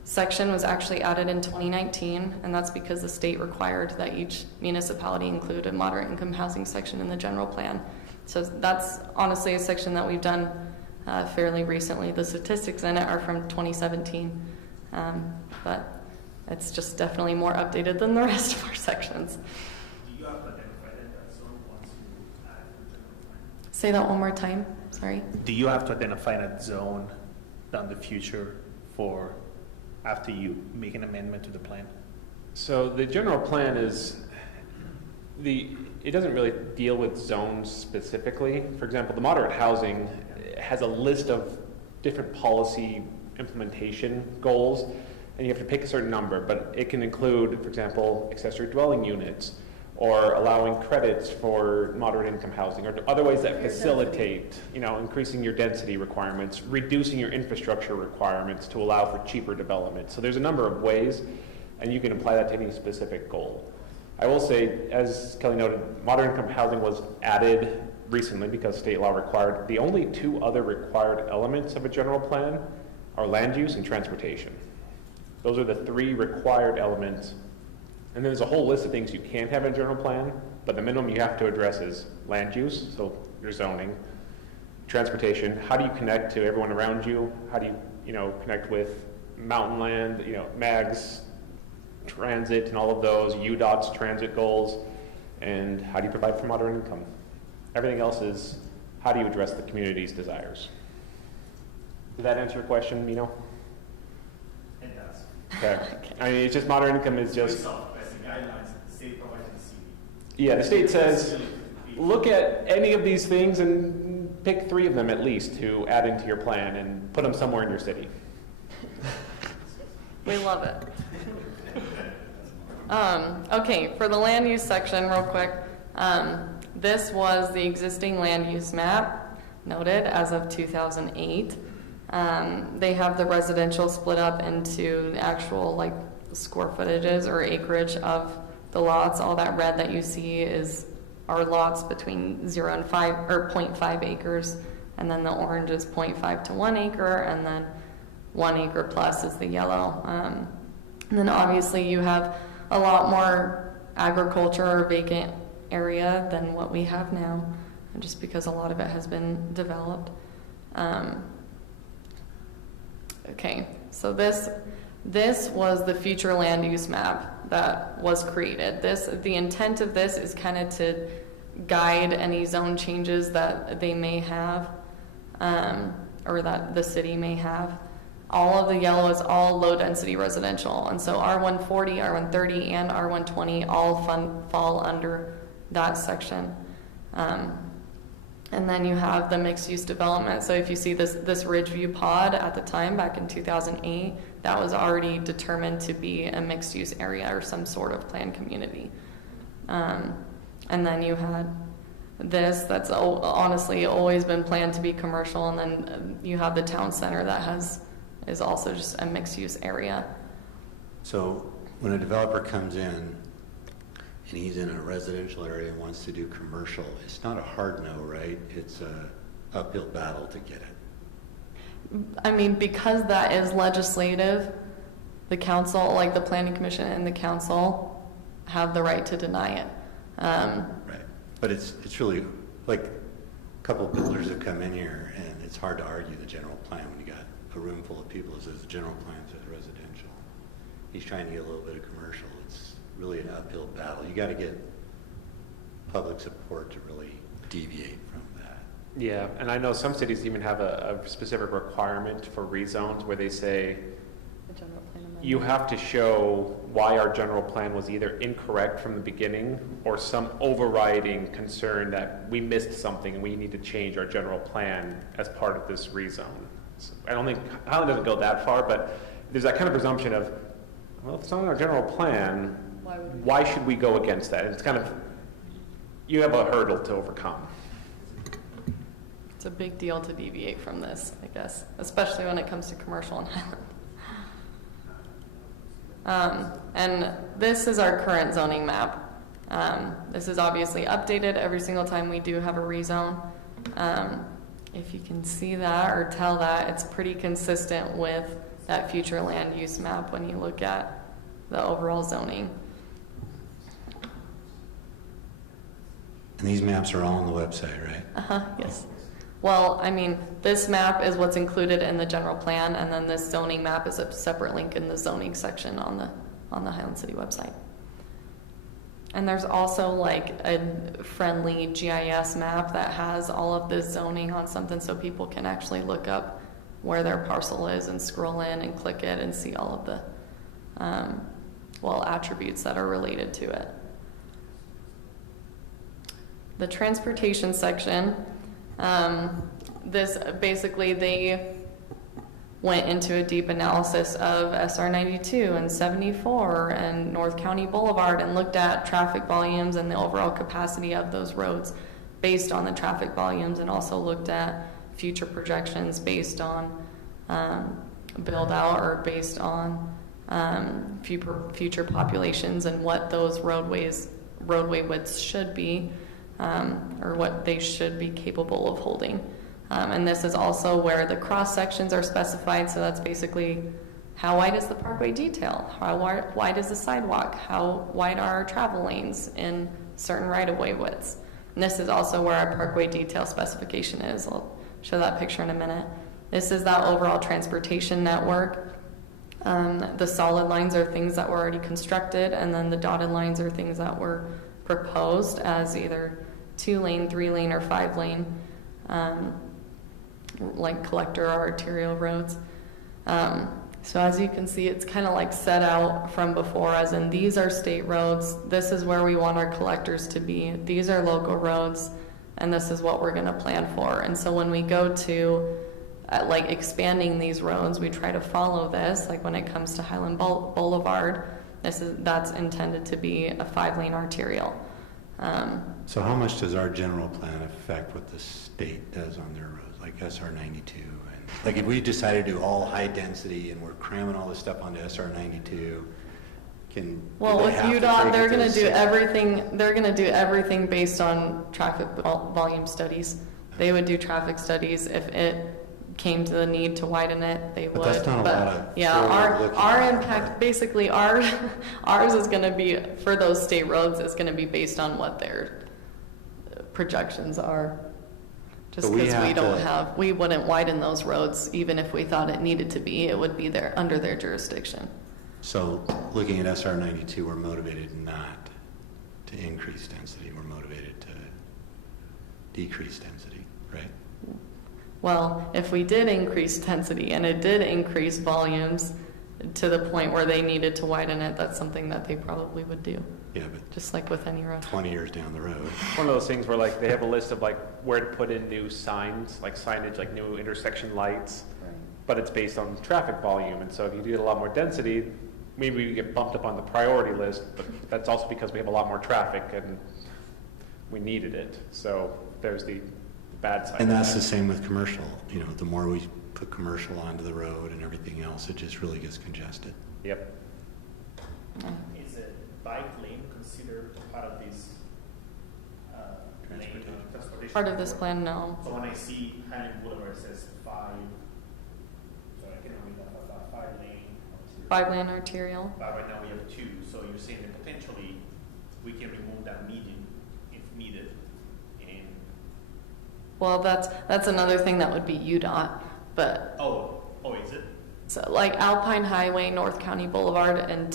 section was actually added in 2019, and that's because the state required that each municipality include a moderate income housing section in the general plan. So that's honestly a section that we've done fairly recently. The statistics in it are from 2017, but it's just definitely more updated than the rest of our sections. Do you have to identify that zone once you add the general plan? Say that one more time, sorry. Do you have to identify that zone down the future for after you make an amendment to the plan? So the general plan is it doesn't really deal with zones specifically. For example, the moderate housing has a list of different policy implementation goals, and you have to pick a certain number, but it can include, for example, accessory dwelling units, or allowing credits for moderate income housing, or other ways that facilitate, increasing your density requirements, reducing your infrastructure requirements to allow for cheaper development. So there's a number of ways, and you can apply that to any specific goal. I will say, as Kelly noted, moderate income housing was added recently because state law required. The only 2 other required elements of a general plan are land use and transportation. Those are the 3 required elements. And then there's a whole list of things you can't have in a general plan, but the minimum you have to address is land use, so your zoning, transportation, how do you connect to everyone around you? How do you, connect with mountain land, MAG's, transit, and all of those, UDOT's transit goals, and how do you provide for moderate income? Everything else is how do you address the community's desires? Did that answer your question, Mino? It does. Okay. I mean, it's just moderate income is just... Based the guidelines that the state provides to the city. Yeah, the state says, look at any of these things and pick 3 of them at least to add into your plan and put them somewhere in your city. We love it. Okay, for the land use section, real quick, this was the existing land use map, noted as of 2008. They have the residential split up into the actual square footages or acreage of the lots. All that red that you see are lots between 0 and 5 or 0.5 acres, and then the orange is 0.5 to 1 acre, and then 1 acre plus is the yellow. And then obviously you have a lot more agriculture or vacant area than what we have now, just because a lot of it has been developed. Okay, so this was the future land use map that was created. The intent of this is kind of to guide any zone changes that they may have, or that the city may have. All of the yellow is all low density residential, and so R140, R130, and R120 all fall under that section. And then you have the mixed-use development. So if you see this Ridgeview pod at the time, back in 2008, that was already determined to be a mixed-use area or some sort of planned community. And then you had this that's honestly always been planned to be commercial, and then you have the town center that is also just a mixed-use area. So when a developer comes in and he's in a residential area and wants to do commercial, it's not a hard no, right? It's a uphill battle to get it. I mean, because that is legislative, the council, like the planning commission and the council, have the right to deny it. Right. But it's really, like, a couple of builders have come in here, and it's hard to argue the general plan when you got a room full of people that says the general plan says residential. He's trying to get a little bit of commercial. It's really an uphill battle. You got to get public support to really deviate from that. Yeah, and I know some cities even have a specific requirement for rezones where they say The general plan amendment. you have to show why our general plan was either incorrect from the beginning or some overriding concern that we missed something and we need to change our general plan as part of this rezone. So I don't think Highland doesn't go that far, but there's that kind of presumption of, well, if it's not in our general plan, why should we go against that? And it's kind of, you have a hurdle to overcome. It's a big deal to deviate from this, I guess, especially when it comes to commercial in Highland. And this is our current zoning map. This is obviously updated every single time we do have a rezone. If you can see that or tell that, it's pretty consistent with that future land use map when you look at the overall zoning. And these maps are all on the website, right? Yes. Well, I mean, this map is what's included in the general plan, and then this zoning map is a separate link in the zoning section on the Highland City website. And there's also like a friendly GIS map that has all of this zoning on something so people can actually look up where their parcel is and scroll in and click it and see all of the, attributes that are related to it. The transportation section, this basically they went into a deep analysis of SR 92 and 74 and North County Boulevard and looked at traffic volumes and the overall capacity of those roads based on the traffic volumes, and also looked at future projections based on build out or based on future populations and what those roadway widths should be, or what they should be capable of holding. And this is also where the cross sections are specified. So that's basically how wide is the parkway detail? How wide is the sidewalk? How wide are our travel lanes in certain right-of-way widths? And this is also where our parkway detail specification is. I'll show that picture in a minute. This is that overall transportation network. The solid lines are things that were already constructed, and then the dotted lines are things that were proposed as either 2-lane, 3-lane, or 5-lane, like collector or arterial roads. So as you can see, it's kind of like set out from before, as in these are state roads, this is where we want our collectors to be, these are local roads, and this is what we're going to plan for. And so when we go to like expanding these roads, we try to follow this. Like when it comes to Highland Boulevard, that's intended to be a 5-lane arterial. So how much does our general plan affect what the state does on their roads, like SR 92? And like if we decided to do all high density and we're cramming all this stuff onto SR 92, well, with UDOT, they're going to do everything. They're going to do everything based on traffic volume studies. They would do traffic studies if it came to the need to widen it. They would. But that's not a lot of. Yeah, our impact, basically, ours is going to be for those state roads. Is going to be based on what their projections are. Just because we wouldn't widen those roads even if we thought it needed to be. It would be there under their jurisdiction. So looking at SR 92, we're motivated not to increase density. We're motivated to decrease density, right? Well, if we did increase density and it did increase volumes, to the point where they needed to widen it, that's something that they probably would do, Yeah, but just like with any road. 20 years down the road. One of those things where like they have a list of like where to put in new signs, like signage, like new intersection lights, but it's based on traffic volume. And so if you get a lot more density, maybe we get bumped up on the priority list, but that's also because we have a lot more traffic and we needed it. So there's the bad side. And of that's that. the same with commercial. You know, the more we put commercial onto the road and everything else, it just really gets congested. Yep. Is a bike lane considered part of this lane transportation? Part of this corridor? plan, no. So when I see Highland Boulevard, it says 5, so I can read that 5 lane. 5-lane arterial. But right now we have 2, so you're saying that potentially we can remove that median if needed. And Well, that's another thing that would be UDOT, but oh, is it? so like Alpine Highway, North County Boulevard, and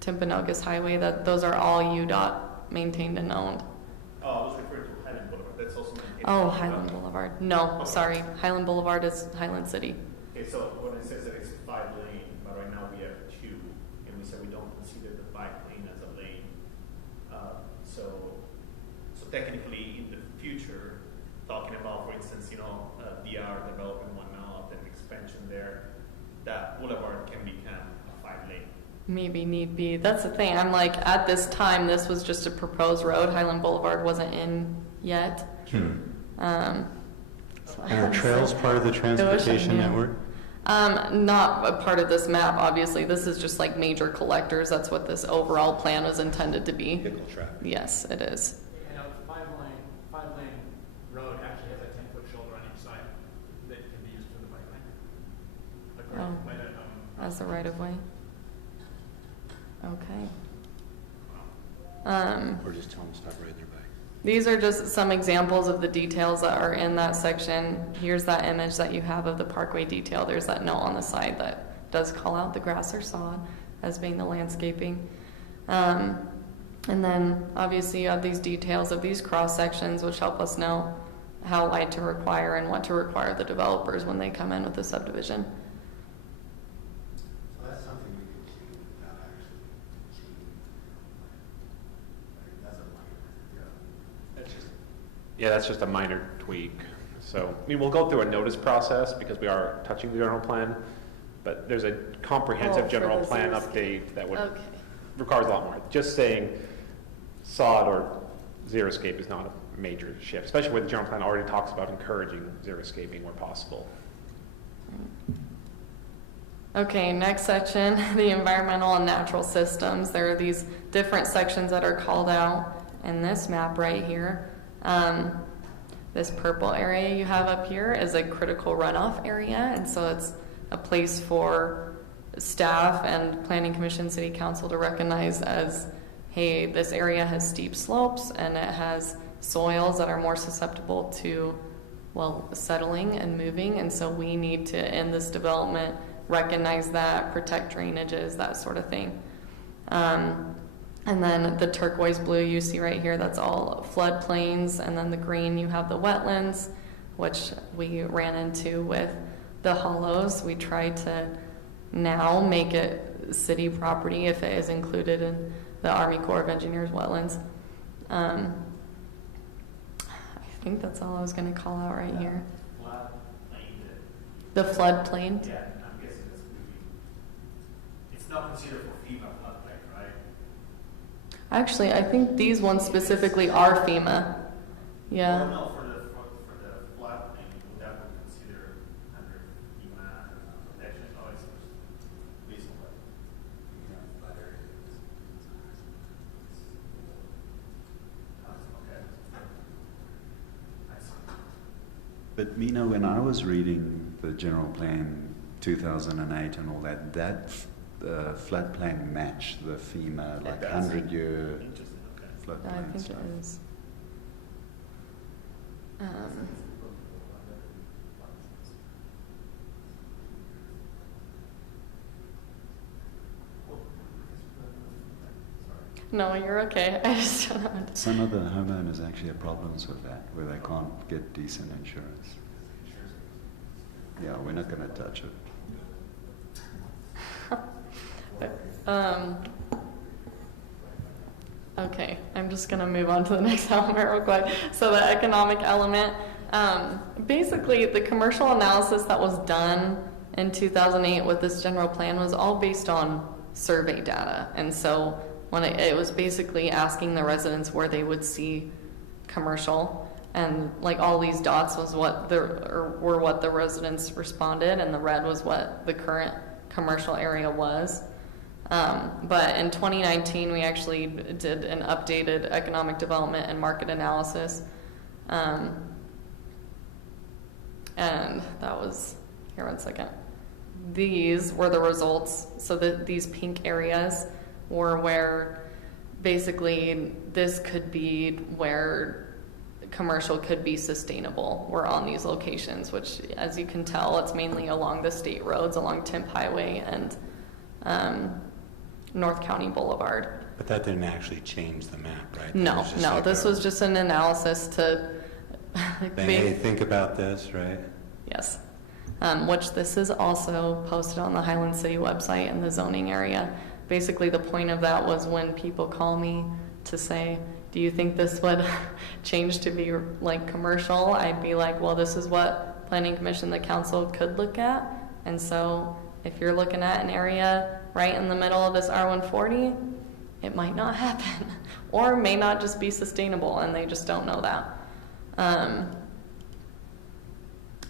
Timpanogos Highway, those are all UDOT maintained and owned. Oh, I was referring to Highland Boulevard. That's also maintained. Oh, Highland Boulevard. No, Okay. sorry. Highland Boulevard is Highland City. Okay, so when it says that it's 5 lane, but right now we have 2, and we said we don't consider the bike lane as a lane. So technically, in the future, talking about, for instance, DR developing one now, then expansion there, that boulevard can become a 5 lane. Maybe need be. That's the thing. I'm like, at this time, this was just a proposed road. Highland Boulevard wasn't in yet. And are trails part of the transportation network? Not a part of this map, obviously. This is just like major collectors. That's what this overall plan was intended to be. Vehicle traffic. Yes, it is. And a 5-lane road actually has a 10-foot shoulder on each side that can be used for the bike lane. Oh. As the right of way. Okay. Or just tell them to stop riding their bike. These are just some examples of the details that are in that section. Here's that image that you have of the parkway detail. There's that note on the side that does call out the grass or sod as being the landscaping. And then obviously you have these details of these cross sections, which help us know how wide to require and what to require the developers when they come in with the subdivision. So that's something we can change without actually changing. Like, that's a minor, Yeah, that's just a minor tweak. So, I mean, we'll go through a notice process because we are touching the general plan, but there's a comprehensive for general the plan xeriscape. update that would Okay. requires a lot more. Just saying sod or xeriscape is not a major shift, especially when the general plan already talks about encouraging xeriscaping where possible. Okay, next section, the environmental and natural systems. There are these different sections that are called out in this map right here. This purple area you have up here is a critical runoff area, and so it's a place for staff and Planning Commission, City Council to recognize as, hey, this area has steep slopes and it has soils that are more susceptible to, well, settling and moving, and so we need to, in this development, recognize that, protect drainages, that sort of thing. And then the turquoise blue you see right here, that's all floodplains, and then the green you have the wetlands, which we ran into with the hollows. We tried to now make it city property if it is included in the Army Corps of Engineers wetlands. I think that's all I was going to call out right here. Flood plain. The floodplain. Yeah, I'm guessing that's moving. It's not considered for FEMA floodplain, right? Actually, I think these ones specifically are FEMA. Yeah. Well, no, for the floodplain, would that be considered under FEMA protection? Oh, it's reasonable. Okay. I see. But Mina, when I was reading the general plan 2008 and all that, floodplain matched the FEMA, It like does. 100-year Interesting, okay. floodplain I think stuff. it is. No, you're okay. I just don't know. Some of the homeowners actually have problems with that, where they can't get decent insurance. Yeah, we're not going to touch it. Okay, I'm just going to move on to the next element real quick. So the economic element, basically the commercial analysis that was done in 2008 with this general plan was all based on survey data. And so when it was basically asking the residents where they would see commercial, and like all these dots was were what the residents responded, and the red was what the current commercial area was. But in 2019, we actually did an updated economic development and market analysis. And that was, here one second. These were the results. So these pink areas were where basically this could be where commercial could be sustainable. We're on these locations, which as you can tell, it's mainly along the state roads, along Timp Highway and North County Boulevard. But that didn't actually change the map, right? No, this was just an analysis to hey, think about this, right? Yes. Which this is also posted on the Highland City website in the zoning area. Basically, the point of that was when people call me to say, do you think this would change to be like commercial? I'd be like, well, this is what Planning Commission, the council could look at. And so if you're looking at an area right in the middle of this R140, it might not happen or may not just be sustainable, and they just don't know that.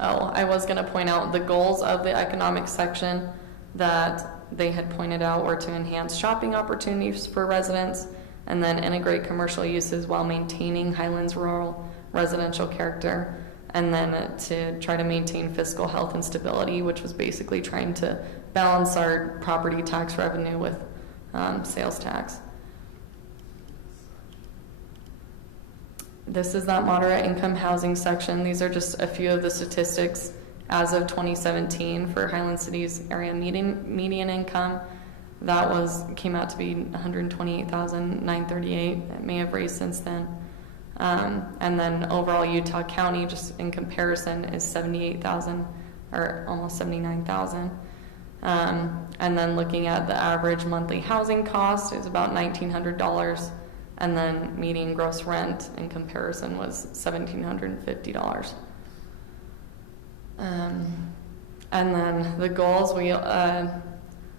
I was going to point out the goals of the economic section that they had pointed out were to enhance shopping opportunities for residents and then integrate commercial uses while maintaining Highland's rural residential character, and then to try to maintain fiscal health and stability, which was basically trying to balance our property tax revenue with sales tax. This is that moderate income housing section. These are just a few of the statistics as of 2017 for Highland City's area median income. That came out to be $128,938. It may have raised since then. And then overall Utah County, just in comparison, is $78,000 or almost $79,000. And then looking at the average monthly housing cost is about $1,900. And then median gross rent in comparison was $1,750. And then the goals,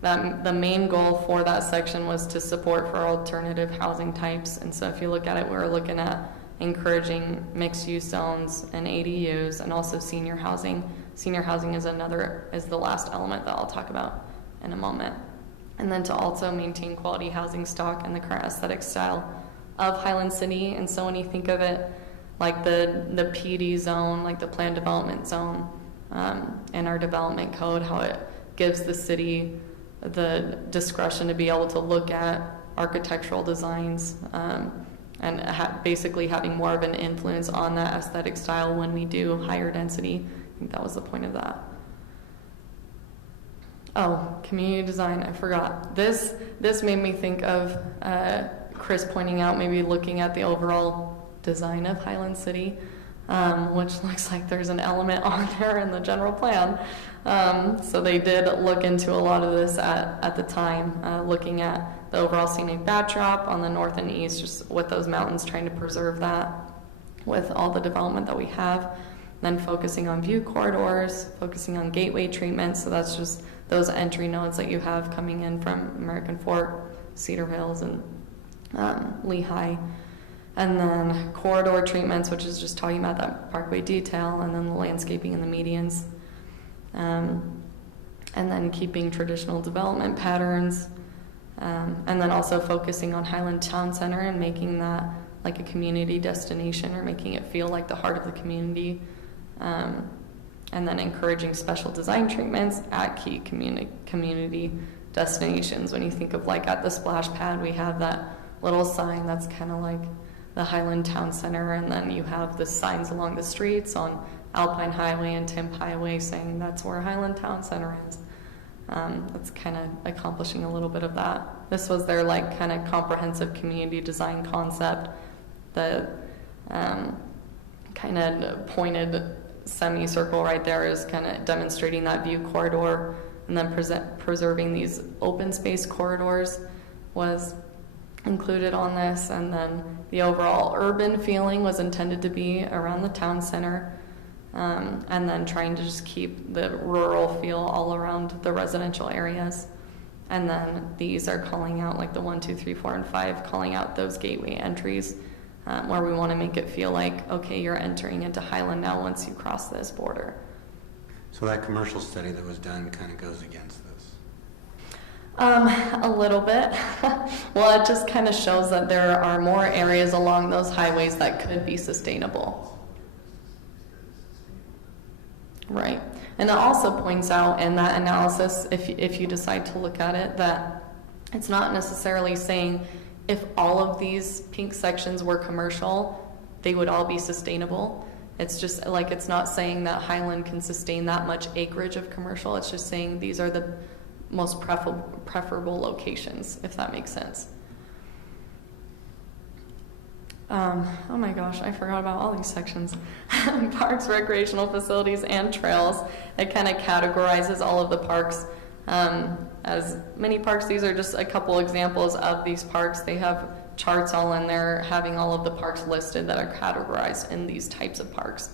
the main goal for that section was to support for alternative housing types. And so if you look at it, we're looking at encouraging mixed-use zones and ADUs, and also senior housing. Senior housing is the last element that I'll talk about in a moment. And then to also maintain quality housing stock and the current aesthetic style of Highland City. And so when you think of it like the PD zone, like the planned development zone, in our development code, how it gives the city the discretion to be able to look at architectural designs, and basically having more of an influence on that aesthetic style when we do higher density. I think that was the point of that. Oh, community design, I forgot. This made me think of Chris pointing out maybe looking at the overall design of Highland City, which looks like there's an element on there in the general plan. So they did look into a lot of this at the time, looking at the overall scenic backdrop on the north and east, just with those mountains, trying to preserve that with all the development that we have. Then focusing on view corridors, focusing on gateway treatments. So that's just those entry nodes that you have coming in from American Fork, Cedar Hills, and Lehigh. And then corridor treatments, which is just talking about that parkway detail, and then the landscaping and the medians. And then keeping traditional development patterns. And then also focusing on Highland Town Center and making that like a community destination, or making it feel like the heart of the community. And then encouraging special design treatments at key community destinations. When you think of like at the splash pad, we have that little sign that's kind of like the Highland Town Center, and then you have the signs along the streets on Alpine Highway and Timp Highway saying that's where Highland Town Center is. That's kind of accomplishing a little bit of that. This was their like kind of comprehensive community design concept. The kind of pointed semicircle right there is kind of demonstrating that view corridor and then preserving these open space corridors was included on this, and then the overall urban feeling was intended to be around the town center, and then trying to just keep the rural feel all around the residential areas. And then these are calling out, like the 1, 2, 3, 4, and 5, calling out those gateway entries, where we want to make it feel like, okay, you're entering into Highland now once you cross this border. So that commercial study that was done kind of goes against this. A little bit. Well, it just kind of shows that there are more areas along those highways that could be sustainable. Right. And it also points out in that analysis, if you decide to look at it, that it's not necessarily saying if all of these pink sections were commercial, they would all be sustainable. It's just like, it's not saying that Highland can sustain that much acreage of commercial. It's just saying these are the most preferable locations, if that makes sense. Oh my gosh, I forgot about all these sections. Parks, recreational facilities, and trails. It kind of categorizes all of the parks as mini parks. These are just a couple examples of these parks. They have charts all in there having all of the parks listed that are categorized in these types of parks.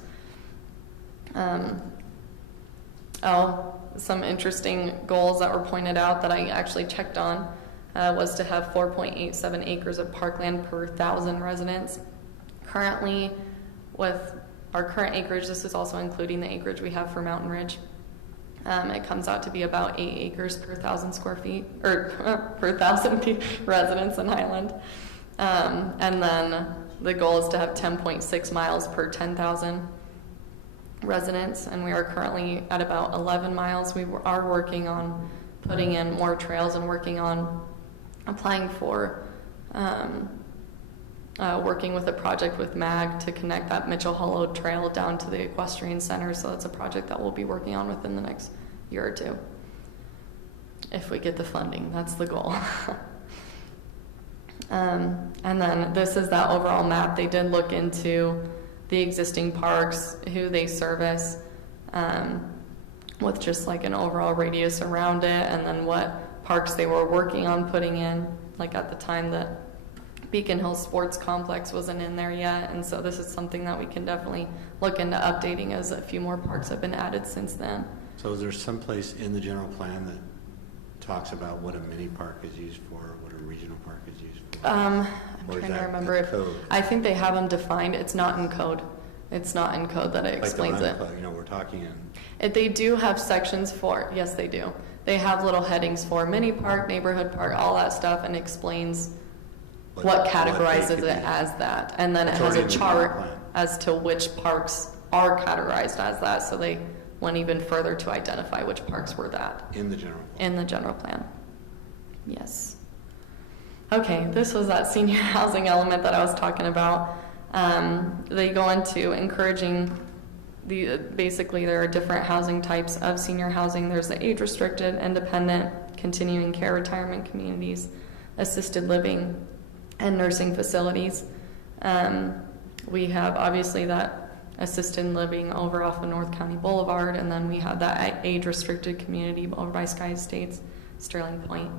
Some interesting goals that were pointed out that I actually checked on was to have 4.87 acres of parkland per 1,000 residents. Currently, with our current acreage, this is also including the acreage we have for Mountain Ridge, it comes out to be about 8 acres per 1,000 square feet, or per 1,000 residents in Highland. And then the goal is to have 10.6 miles per 10,000 residents, and we are currently at about 11 miles. We are working on putting in more trails and working on applying for working with a project with MAG to connect that Mitchell Hollow Trail down to the equestrian center. So that's a project that we'll be working on within the next year or two. If we get the funding, that's the goal. And then this is that overall map. They did look into the existing parks, who they service, with just like an overall radius around it, and then what parks they were working on putting in. Like at the time, the Beacon Hill Sports Complex wasn't in there yet, and so this is something that we can definitely look into updating, as a few more parks have been added since then. So is there some place in the general plan that talks about what a mini park is used for, what a regional park is used for? I'm trying to remember if I think they have them defined. It's not in code. It's not in code that it explains it. You know, we're talking in. They do have sections for, yes, they do. They have little headings for mini park, neighborhood park, all that stuff, and explains what categorizes it as that. And then it has a chart as to which parks are categorized as that. So they went even further to identify which parks were that. In the general plan. In the general plan. Yes. Okay, this was that senior housing element that I was talking about. They go into encouraging basically there are different housing types of senior housing. There's the age-restricted, independent, continuing care retirement communities, assisted living, and nursing facilities. We have obviously that assisted living over off of North County Boulevard, and then we have that age-restricted community over by Sky Estates, Sterling Point.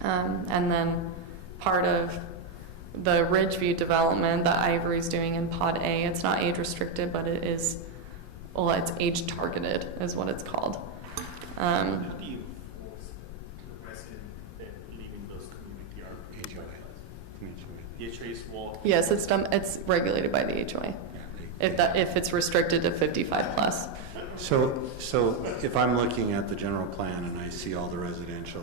And then part of the Ridgeview development that Ivory's doing in Pod A, it's not age-restricted, but it is, well, it's age-targeted is what it's called. How do you force the resident leaving those community HOA. The HOA is walk. Yes, it's done. It's regulated by the HOA. If it's restricted to 55 plus. So if I'm looking at the general plan and I see all the residential,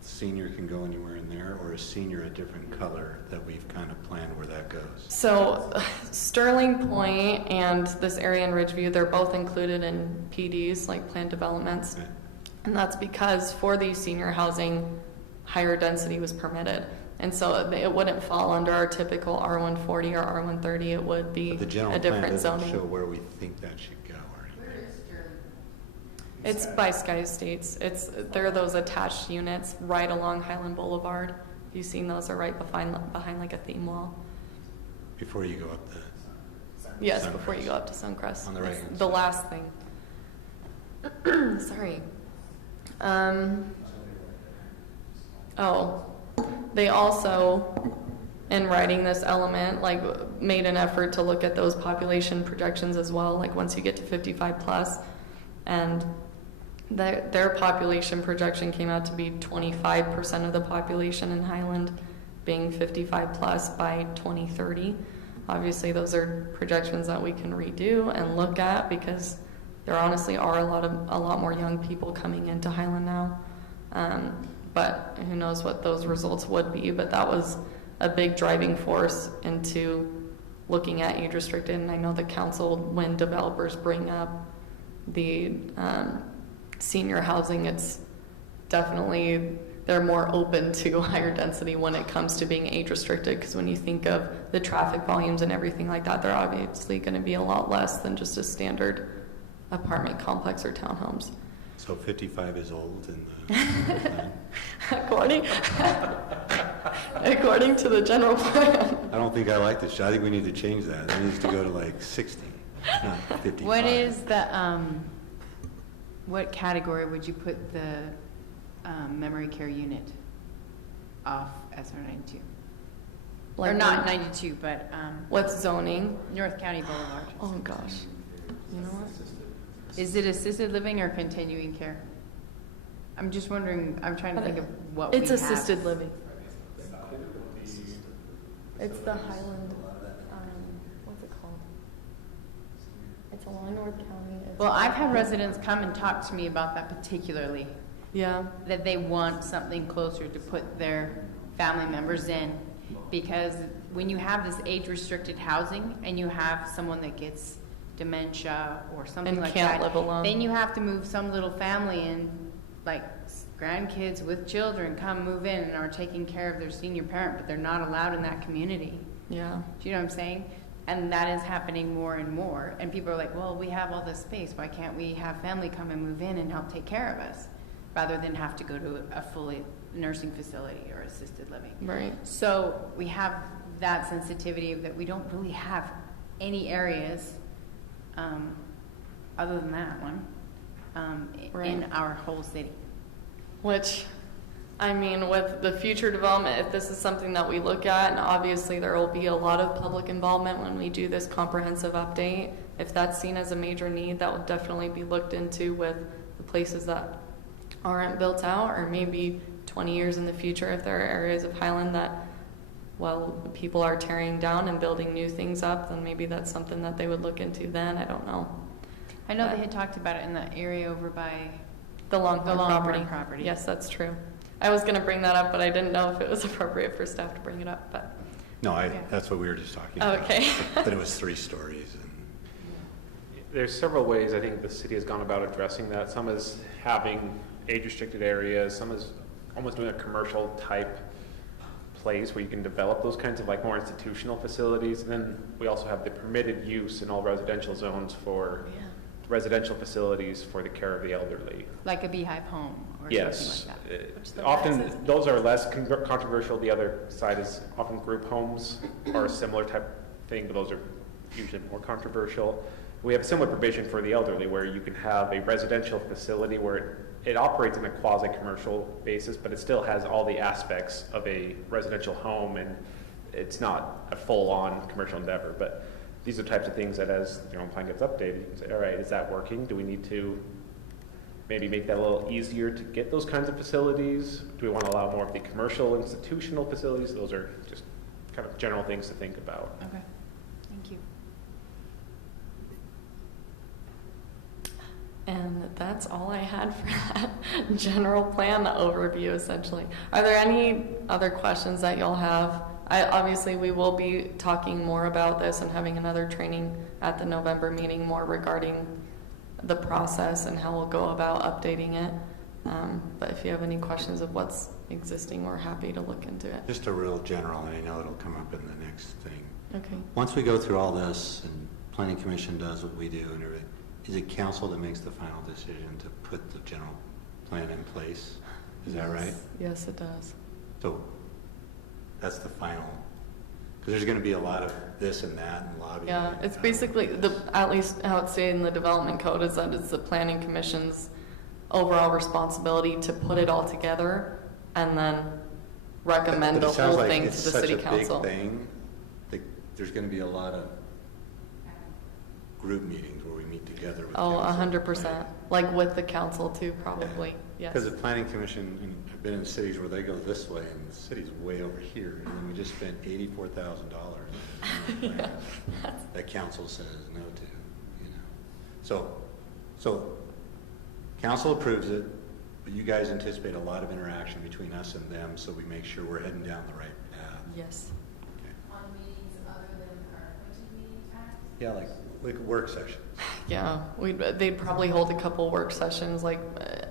senior can go anywhere in there, or is senior a different color that we've kind of planned where that goes? So Sterling Point and this area in Ridgeview, they're both included in PDs, like planned developments. Okay. And that's because for these senior housing, higher density was permitted. And so it wouldn't fall under our typical R140 or R130. It would be The general a plan different doesn't zoning. show where we think that should go or anything. It's by Sky Estates. There are those attached units right along Highland Boulevard. Have you seen those? Are right behind like a theme wall. Before you go up the... Yes, Suncrest. before you go up to Suncrest. On the right It's hand the side. last thing. Sorry. Oh, they also, in writing this element, like made an effort to look at those population projections as well, like once you get to 55 plus, and their population projection came out to be 25% of the population in Highland being 55 plus by 2030. Obviously, those are projections that we can redo and look at because there honestly are a lot more young people coming into Highland now. But who knows what those results would be, but that was a big driving force into looking at age restricted. And I know the council, when developers bring up the senior housing, it's definitely, they're more open to higher density when it comes to being age restricted, because when you think of the traffic volumes and everything like that, they're obviously going to be a lot less than just a standard apartment complex or townhomes. So 55 is old in the according to the general plan. I don't think I like this. I think we need to change that. It needs to go to like 60, not 55. What is the, what category would you put the memory care unit off SR 92? Or not 92, but what's zoning? North County Boulevard. Oh gosh, you know what? Is it assisted living or continuing care? I'm just wondering, I'm trying to think of what it's we assisted have. living. It's the Highland, what's it called? It's along North County. Well, I've had residents come and talk to me about that particularly. Yeah. That they want something closer to put their family members in, because when you have this age-restricted housing and you have someone that gets dementia or something and like can't that, live alone, then you have to move some little family in, like grandkids with children come move in and are taking care of their senior parent, but they're not allowed in that community. Yeah. Do you know what I'm saying? And that is happening more and more. And people are like, well, we have all this space. Why can't we have family come and move in and help take care of us, rather than have to go to a fully nursing facility or assisted living? Right. So we have that sensitivity of that we don't really have any areas other than that one in our whole city. Which, I mean, with the future development, if this is something that we look at, and obviously there will be a lot of public involvement when we do this comprehensive update, if that's seen as a major need, that will definitely be looked into with the places that aren't built out, or maybe 20 years in the future if there are areas of Highland that, well, people are tearing down and building new things up, then maybe that's something that they would look into then. I don't know. I know they had talked about it in that area over by the Longhorn property. Yes, that's true. I was going to bring that up, but I didn't know if it was appropriate for staff to bring it up. But no, that's what we were just talking about. Okay. But it was 3 stories. And there's several ways I think the city has gone about addressing that. Some is having age-restricted areas. Some is almost doing a commercial type place where you can develop those kinds of like more institutional facilities. And then we also have the permitted use in all residential zones for residential facilities for the care of the elderly. Like a beehive home or yes. something like that. Often those are less controversial. The other side is often group homes are a similar type thing, but those are usually more controversial. We have a similar provision for the elderly where you can have a residential facility where it operates in a quasi-commercial basis, but it still has all the aspects of a residential home, and it's not a full-on commercial endeavor. But these are types of things that as the general plan gets updated, you can say, all right, is that working? Do we need to maybe make that a little easier to get those kinds of facilities? Do we want to allow more of the commercial institutional facilities? Those are just kind of general things to think about. Okay, thank you. And that's all I had for that general plan overview, essentially. Are there any other questions that y'all have? Obviously, we will be talking more about this and having another training at the November meeting more regarding the process and how we'll go about updating it. But if you have any questions of what's existing, we're happy to look into it. just a real general, and I know it'll come up in the next thing. Okay. Once we go through all this and Planning Commission does what we do and everything, is it council that makes the final decision to put the general plan in place? Is that right? Yes, it does. So that's the final, because there's going to be a lot of this and that and lobbying. Yeah, it's basically, at least how it's stated in the development code is that it's the Planning Commission's overall responsibility to put it all together and then recommend But the it sounds whole like thing it's to the such city a council. big thing, that there's going to be a lot of group meetings where we meet together with Oh, council, 100%. right? Like with the council too, probably, yes. Because the planning commission, and I've been in cities where they go this way, and the city's way over here, and then we just spent $84,000 Yeah. that council says no to, you know. So council approves it, but you guys anticipate a lot of interaction between us and them, so we make sure we're heading down the right path. Yes. On meetings other than our appointed meeting times? Yeah, like work sessions. Yeah, they'd probably hold a couple work sessions, like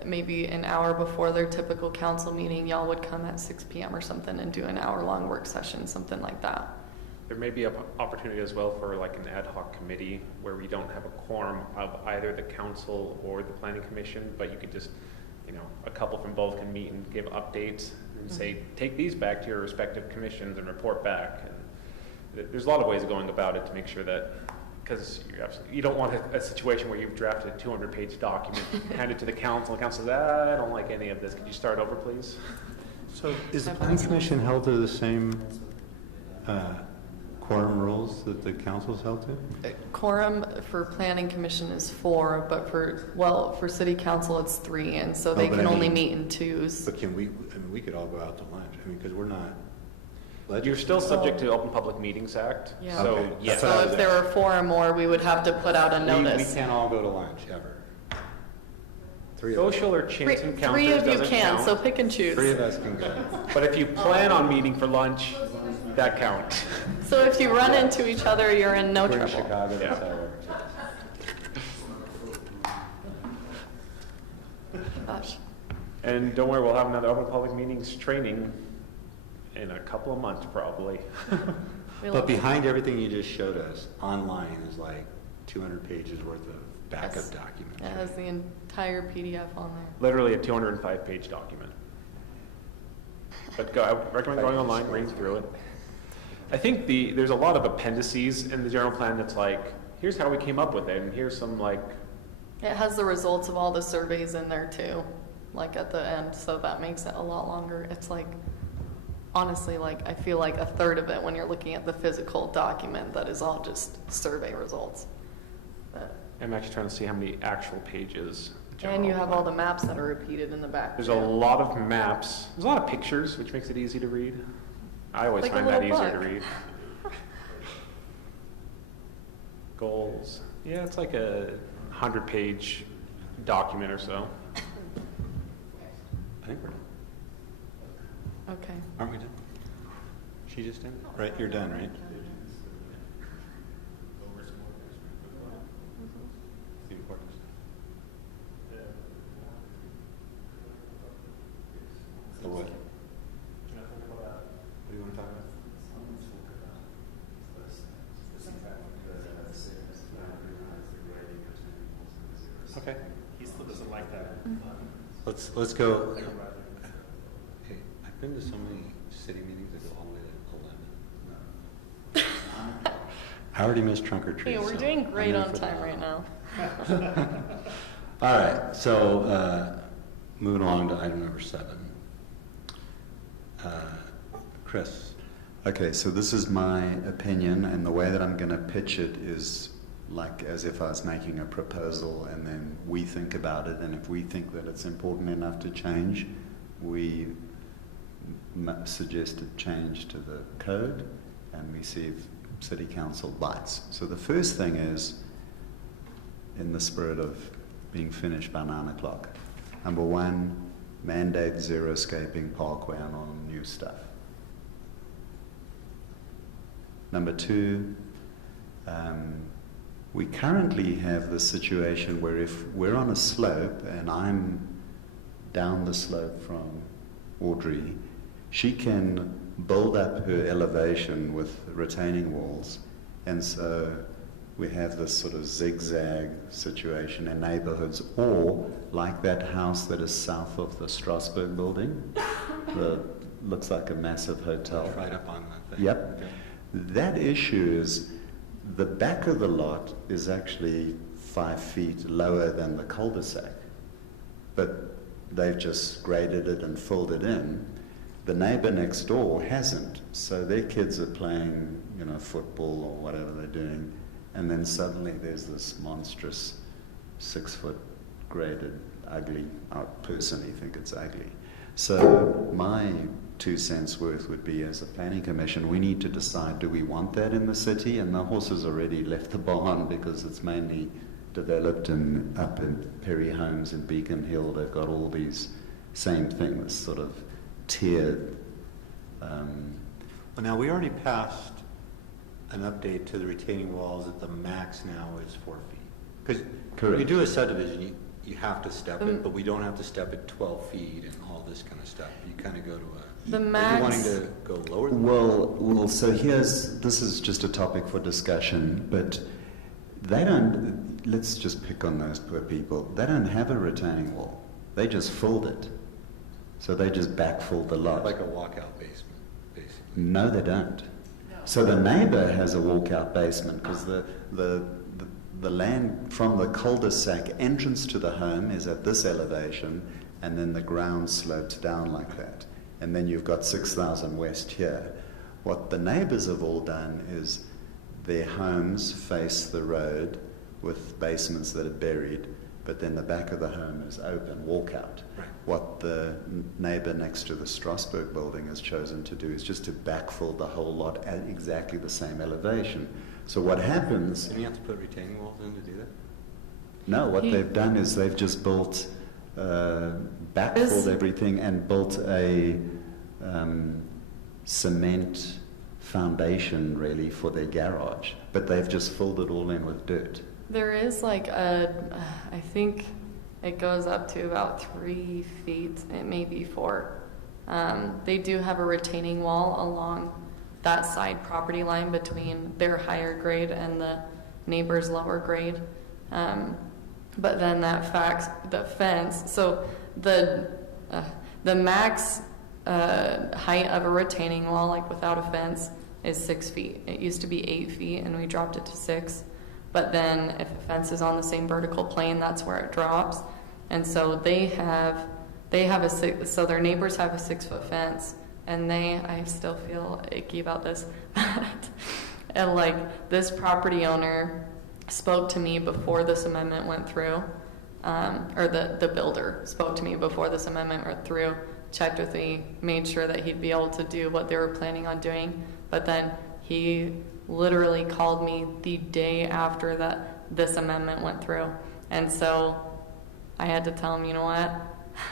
maybe an hour before their typical council meeting. Y'all would come at 6 p.m. or something and do an hour-long work session, something like that. There may be an opportunity as well for like an ad hoc committee where we don't have a quorum of either the council or the planning commission, but you could just, you know, a couple from both can meet and give updates and say, take these back to your respective commissions and report back. And there's a lot of ways of going about it to make sure that, because you don't want a situation where you've drafted a 200-page document, hand it to the council, and the council says, I don't like any of this. Could you start over, please? So is the planning commission held to the same quorum rules that the council's held to? Quorum for planning commission is 4, but for city council it's 3, and so they but can I only mean- meet in 2s. But can we, I mean, we could all go out to lunch, I mean, because we're not. You're still subject to Open Public Meetings Act. Yeah. So, Okay. yes. So if there were 4 or more, we would have to put out a We notice. can't all go to lunch, ever. Three of us. Social or chance encounters Three of you doesn't can, count. so pick and choose. Three of us can go. But if you plan on meeting for lunch, that counts. So if you run into each other, you're in no We're in trouble. Chicago, that's Yeah. how it works. Gosh. And don't worry, we'll have another Open Public Meetings training in a couple of months, probably. We But love it. behind everything you just showed us, online is like 200 pages worth of backup Yes. documents. It has the entire PDF on there. Literally a 205-page document. But I would recommend going online, reading through it. I think there's a lot of appendices in the general plan that's like, here's how we came up with it, and here's some like, It has the results of all the surveys in there too, like at the end, so that makes it a lot longer. It's like, honestly, like I feel like a third of it when you're looking at the physical document that is all just survey results. But, I'm actually trying to see how many actual pages. the and you general have all plan. the maps that are repeated in the back. There's too. a lot of maps. There's a lot of pictures, which makes it easy to read. I always Like a find that little easier to book. read. Goals. Yeah, it's like a 100-page document or so. I think we're done. Okay. Aren't we done? She just done? Right, you're done, right? The important stuff. So what? What do you want to talk about? Okay. He still doesn't like that. Let's go. Hey, I've been to so many city meetings that go all the way to 11. I already missed trunk or treat. Hey, we're so doing I'm great in on for time that. right now. All right, so moving along to item number 7. Chris. Okay, so this is my opinion, and the way that I'm going to pitch it is like as if I was making a proposal, and then we think about it, and if we think that it's important enough to change, we suggest a change to the code, and we see if City Council bites. So the first thing is, in the spirit of being finished by 9 o'clock, number 1, mandate zero-scaping parkway on all new stuff. Number 2, we currently have the situation where if we're on a slope and I'm down the slope from Audrey, she can build up her elevation with retaining walls, and so we have this sort of zigzag situation in neighborhoods, or like that house that is south of the Strasbourg building, looks like a massive hotel. It's right up on that thing. Yep. Okay. That issue is the back of the lot is actually 5 feet lower than the cul-de-sac. but they've just graded it and filled it in. The neighbor next door hasn't, so their kids are playing, football or whatever they're doing, and then suddenly there's this monstrous 6-foot graded, ugly, I personally think it's ugly. So my 2 cents worth would be, as a planning commission, we need to decide, do we want that in the city? And the horse has already left the barn because it's mainly developed up in Perry Homes and Beacon Hill. They've got all these same things, sort of tiered. Well, now we already passed an update to the retaining walls that the max now is 4 feet. Because when you do a subdivision, you have to step it, but we don't have to step it 12 feet and all this kind of stuff. You kind of go to The Are max. you wanting to go lower than Well, so this is just a topic for discussion, but they don't, let's just pick on those poor people. They don't have a retaining wall. They just filled it. So they just backfilled the lot. like a walkout basement, basically? No, they don't. So the neighbor has a walkout basement because the land from the cul-de-sac entrance to the home is at this elevation, and then the ground slopes down like that. And then you've got 6,000 West here. What the neighbors have all done is their homes face the road with basements that are buried, but then the back of the home is open, walkout. Right. What the neighbor next to the Strasbourg building has chosen to do is just to backfill the whole lot at exactly the same elevation. So what happens... Didn't you have to put retaining walls in to do that? No, what they've done is they've just built, backfilled everything and built a cement foundation, really, for their garage. But they've just filled it all in with dirt. There is I think it goes up to about 3 feet, it may be 4. They do have a retaining wall along that side property line between their higher grade and the neighbor's lower grade. But then the fence, so the max height of a retaining wall, like without a fence, is 6 feet. It used to be 8 feet and we dropped it to 6. But then if a fence is on the same vertical plane, that's where it drops. And so they have so their neighbors have a 6-foot fence, and I still feel icky about this, and this property owner spoke to me before this amendment went through, or the builder spoke to me before this amendment went through, checked with me, made sure that he'd be able to do what they were planning on doing, but then he literally called me the day after this amendment went through. And so I had to tell him, you know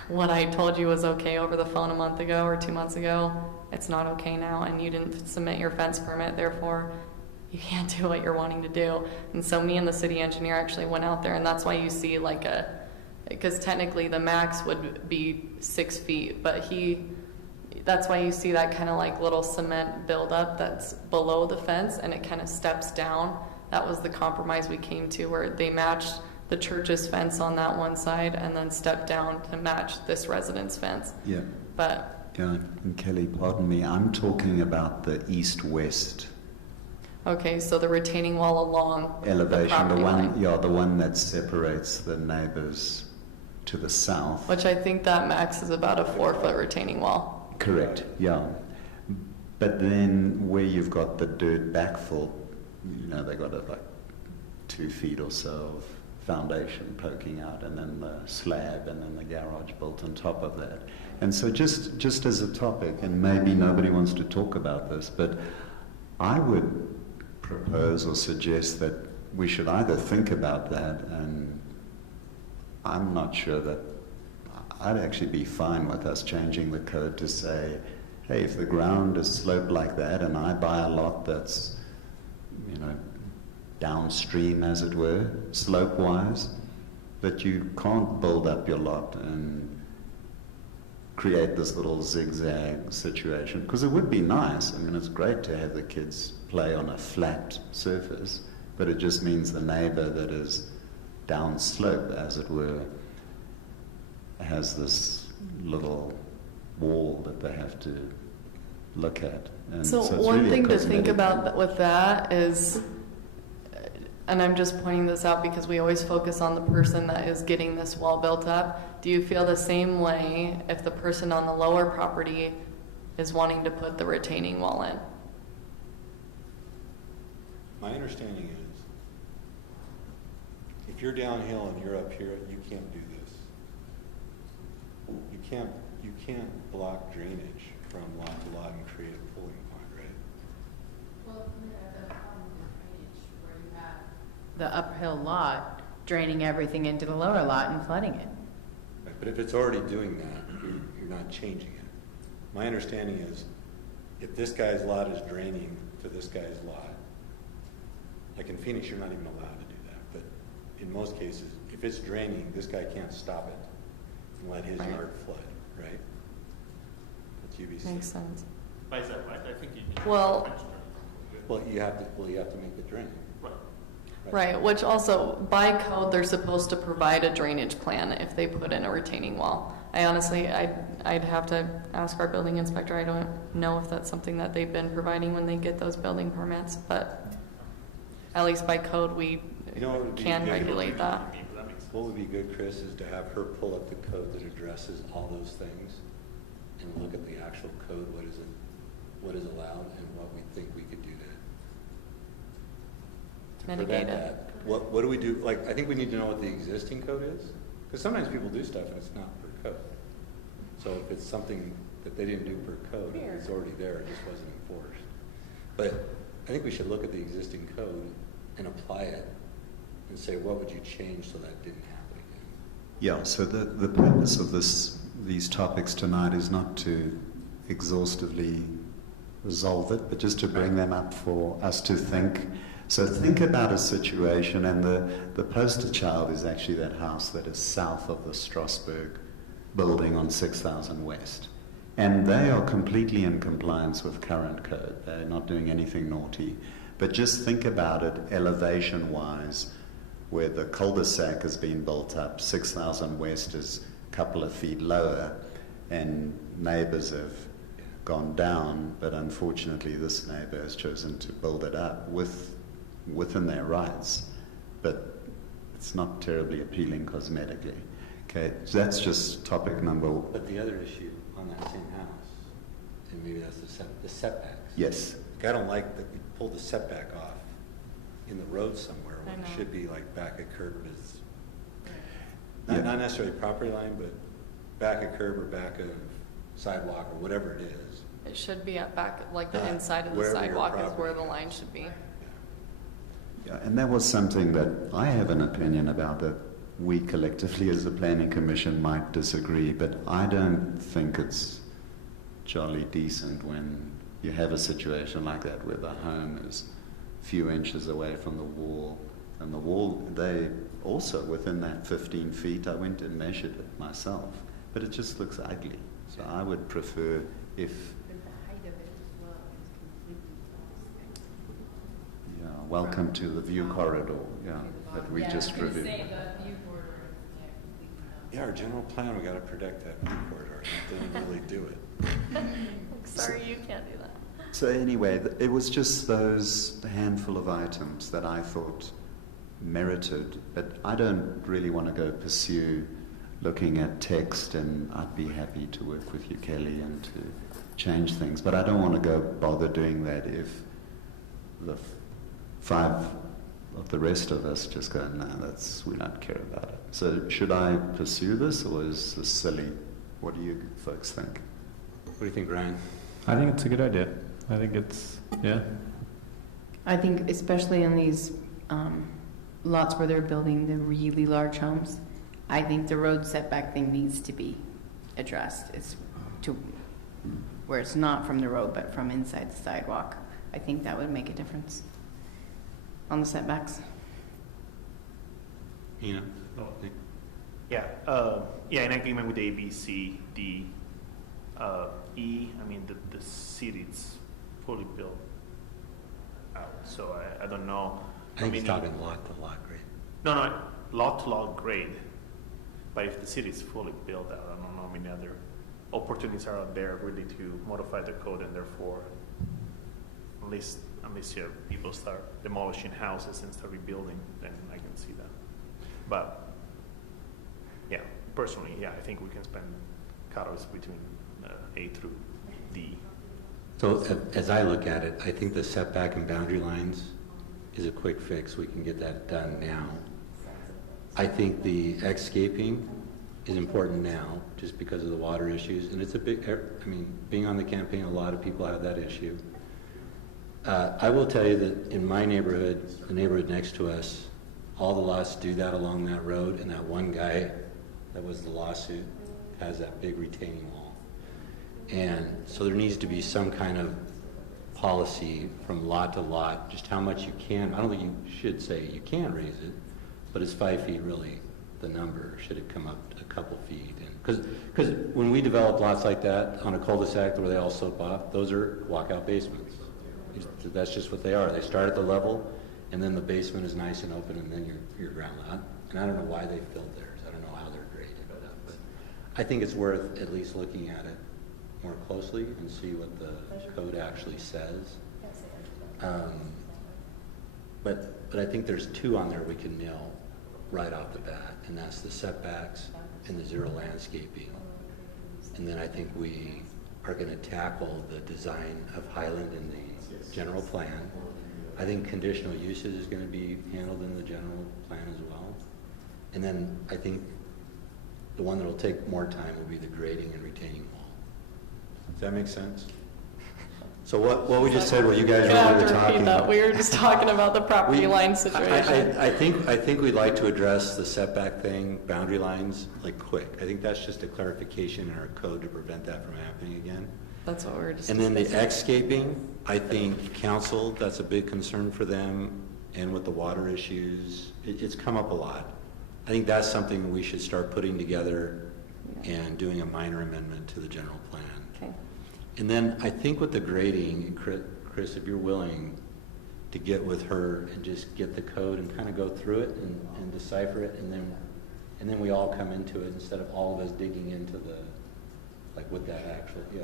what I told you was okay over the phone a month ago or 2 months ago, it's not okay now, and you didn't submit your fence permit, therefore you can't do what you're wanting to do. And so me and the city engineer actually went out there, and that's why you see because technically the max would be 6 feet, but that's why you see that kind of little cement buildup that's below the fence, and it kind of steps down. That was the compromise we came to, where they matched the church's fence on that one side and then stepped down to match this resident's fence. Yeah. But yeah, and Kelly, pardon me, I'm talking about the east-west okay, so the retaining wall along elevation, the line. The one that separates the neighbors to the south. Which I think that max is about a 4-foot retaining wall. Correct, yeah. But then where you've got the dirt backfill, they got 2 feet or so of foundation poking out, and then the slab, and then the garage built on top of that. And so just as a topic, and maybe nobody wants to talk about this, but I would propose or suggest that we should either think about that, and I'm not sure that I'd actually be fine with us changing the code to say, hey, if the ground is sloped like that and I buy a lot that's, downstream, as it were, slope-wise, that you can't build up your lot and create this little zigzag situation. Because it would be nice. It's great to have the kids play on a flat surface, but it just means the neighbor that is downslope, as it were, has this little wall that they have to look at. And So it's one really a thing to think cosmetic about with that is, and I'm just pointing this out because we always focus on the person that is getting this wall built up. Do you feel the same way if the person on the lower property is wanting to put the retaining wall in? My understanding is, if you're downhill and you're up here, you can't do this. You can't block drainage from lot to lot and create a pooling pond, right? Well, you have the problem with drainage where you have The uphill lot draining everything into the lower lot and flooding it. Right, but if it's already doing that, you're not changing it. My understanding is, if this guy's lot is draining to this guy's lot, like in Phoenix, you're not even allowed to do that. But in most cases, if it's draining, this guy can't stop it and let his yard flood, right? That's UBC. Makes sense. Why is that right? I think you need Well- to mention it. Well, you have to make it drain. Right. Right, which also, by code, they're supposed to provide a drainage plan if they put in a retaining wall. I honestly, I'd have to ask our building inspector. I don't know if that's something that they've been providing when they get those building permits, but at least by code, we You know what would be can good? regulate that. That makes sense. What would be good, Chris, is to have her pull up the code that addresses all those things and look at the actual code, what is allowed and what we think we could do to Mitigate prevent it. that. What do we do? Like, I think we need to know what the existing code is, because sometimes people do stuff and it's not per code. So if it's something that they didn't do per code, and it's already there, it just wasn't enforced. But I think we should look at the existing code and apply it and say, what would you change so that didn't happen again? Yeah, so the purpose of these topics tonight is not to exhaustively resolve it, but just to bring them up for us to think. So think about a situation, and the poster child is actually that house that is south of the Strasbourg building on 6000 West. And they are completely in compliance with current code. They're not doing anything naughty. But just think about it elevation-wise, where the cul-de-sac has been built up, 6000 West is a couple of feet lower, and neighbors have gone down, but unfortunately this neighbor has chosen to build it up within their rights. But it's not terribly appealing cosmetically. Okay, so that's just topic number. But the other issue on that same house, and maybe that's the setbacks. Yes. Like, I don't like that we pulled the setback off in the road somewhere when I it know. should be like back a curb is, Yeah. not necessarily property line, but back a curb or back of sidewalk or whatever it is. It should be at back, like the Yeah, inside of the wherever your sidewalk is property where the is. line should be. Yeah, and that was something that I have an opinion about, that we collectively as a planning commission might disagree, but I don't think it's jolly decent when you have a situation like that where the home is a few inches away from the wall, and the wall, they also within that 15 feet, I went and measured it myself, but it just looks ugly. So I would prefer if, But the height of it as well is completely false. yeah, welcome to the view corridor, yeah, that we Yeah, just I was gonna reviewed. say the view corridor is, yeah, completely not. Yeah, our general plan, we gotta protect that view corridor, and then really do it. Sorry, you can't do that. So anyway, it was just those handful of items that I thought merited, but I don't really want to go pursue looking at text, and I'd be happy to work with you, Kelly, and to change things, but I don't want to go bother doing that if the five of the rest of us just go, no, we don't care about it. So should I pursue this, or is this silly? What do you folks think? What do you think, Ryan? I think it's a good idea. I think it's, yeah. I think especially in these lots where they're building the really large homes, I think the road setback thing needs to be addressed. It's to where it's not from the road, but from inside the sidewalk. I think that would make a difference on the setbacks. You know? Yeah, yeah, in agreement with A, B, C, D, E. I mean, the city's fully built out, so I don't know. I think he's mean, talking lot to lot grade. No, lot to lot grade. But if the city is fully built out, I don't know how many other opportunities are out there really to modify the code and therefore at least unless people start demolishing houses and start rebuilding, then I can see that. But yeah, personally, yeah, I think we can spend cutoffs between A through D. So as I look at it, I think the setback and boundary lines is a quick fix. We can get that done now. I think the escaping is important now, just because of the water issues, and it's a big, I mean, being on the campaign, a lot of people have that issue. I will tell you that in my neighborhood, the neighborhood next to us, all the lots do that along that road, and that one guy that was the lawsuit has that big retaining wall. And so there needs to be some kind of policy from lot to lot, just how much you can. I don't think you should say you can raise it, but is 5 feet really the number? Should it come up a couple feet? Because when we develop lots like that on a cul-de-sac where they all slope off, those are walkout basements. That's just what they are. They start at the level, and then the basement is nice and open, and then your ground lot. And I don't know why they filled theirs. I don't know how they're graded, but I think it's worth at least looking at it more closely and see what the code actually says. But I think there's two on there we can nail right off the bat, and that's the setbacks and the zero landscaping. And then I think we are going to tackle the design of Highland in the general plan. I think conditional uses is going to be handled in the general plan as well. And then I think the one that will take more time will be the grading and retaining wall. Does that make sense? So what we just said, what you guys really were talking about. We were just talking about the property line situation. I think we'd like to address the setback thing, boundary lines, like quick. I think that's just a clarification in our code to prevent that from happening again. That's what we're just And then the discussing. escaping, I think council, that's a big concern for them, and with the water issues, it's come up a lot. I think that's something we should start putting together and doing a minor amendment to the general plan. Okay. And then I think with the grading, Chris, if you're willing to get with her and just get the code and kind of go through it and decipher it, and then we all come into it instead of all of us digging into the, like what that actually, yeah.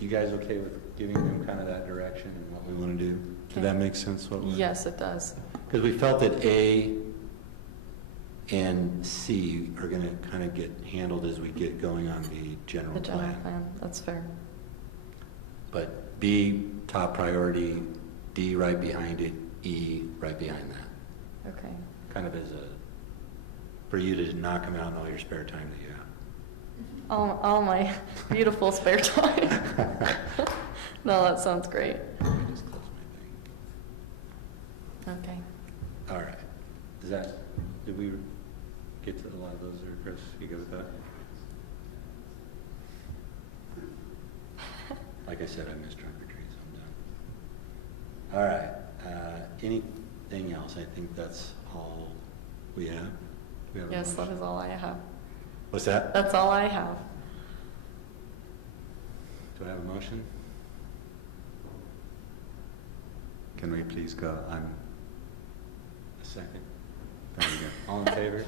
You guys okay with giving them kind of that direction and what we want to do? Okay. Does that make sense? Yes, it does. Because we felt that A and C are going to kind of get handled as we get going on the general The general plan. plan, that's fair. But B, top priority, D right behind it, E right behind that. Okay. Kind of as for you to knock them out in all your spare time that you have. All my beautiful spare time. No, that sounds great. Let me just close my thing. Okay. All right. Did we get to a lot of those there, Chris? You good with that? Like I said, I missed trunk or treat, so I'm done. All right. Anything else? I think that's all we have. We have a Yes, that motion? is all I have. What's that? That's all I have. Do I have a motion? Can we please go? A second. There we go. All in favor?